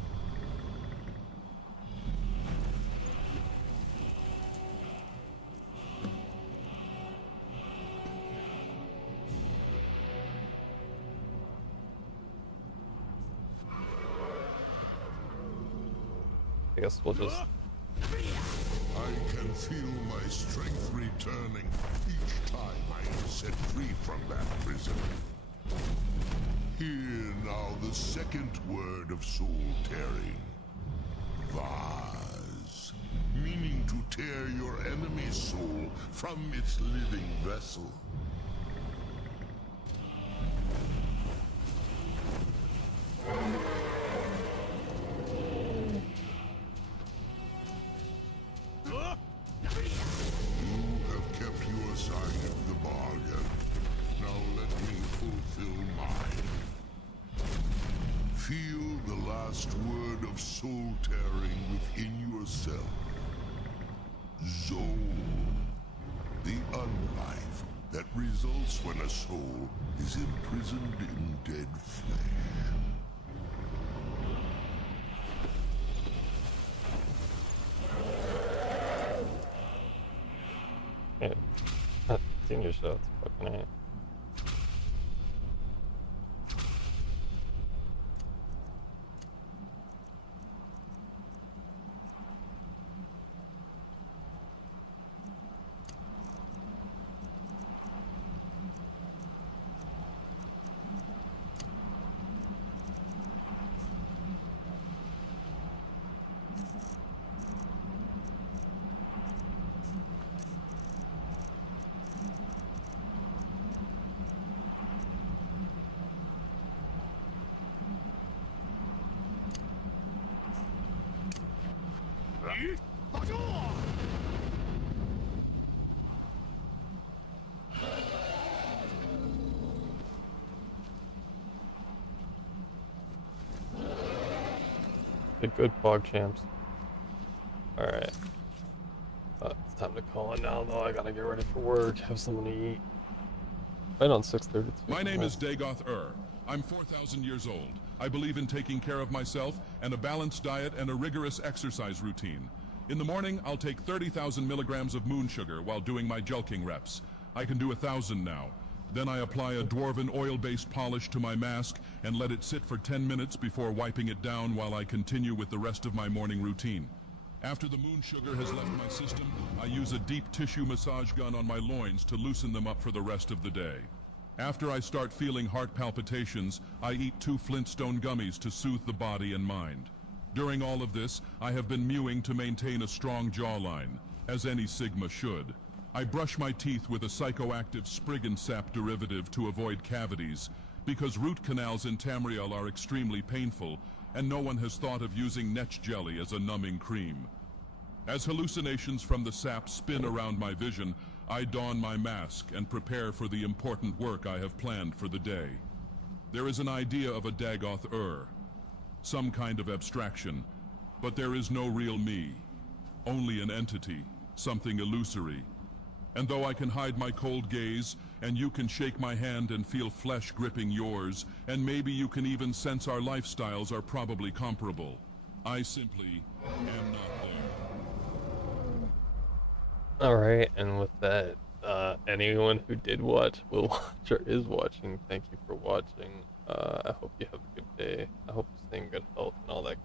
I guess we'll just. I can feel my strength returning each time I am set free from that prison. Hear now the second word of soul tearing. Vase. Meaning to tear your enemy's soul from its living vessel. You have kept your side of the bargain. Now let me fulfill mine. Feel the last word of soul tearing within yourself. Zol. The unlife that results when a soul is imprisoned in dead flesh. Yeah. Senior shots, fucking A. The good fog champs. Alright. It's time to call it now, though. I gotta get ready for work, have something to eat. Right on 6:32. My name is Dagoth. I'm 4,000 years old. I believe in taking care of myself and a balanced diet and a rigorous exercise routine. In the morning, I'll take 30,000 milligrams of moon sugar while doing my jelking reps. I can do 1,000 now. Then I apply a dwarven oil-based polish to my mask and let it sit for 10 minutes before wiping it down while I continue with the rest of my morning routine. After the moon sugar has left my system, I use a deep tissue massage gun on my loins to loosen them up for the rest of the day. After I start feeling heart palpitations, I eat 2 Flintstone gummies to soothe the body and mind. During all of this, I have been mewing to maintain a strong jawline, as any Sigma should. I brush my teeth with a psychoactive Spriggan sap derivative to avoid cavities, because root canals in Tamriel are extremely painful, and no one has thought of using netch jelly as a numbing cream. As hallucinations from the sap spin around my vision, I don my mask and prepare for the important work I have planned for the day. There is an idea of a Dagoth some kind of abstraction, but there is no real me, only an entity, something illusory. And though I can hide my cold gaze, and you can shake my hand and feel flesh gripping yours, and maybe you can even sense our lifestyles are probably comparable, I simply am not there. Alright, and with that, anyone who did watch, will watch, or is watching, thank you for watching. I hope you have a good day. I hope you stay in good health and all that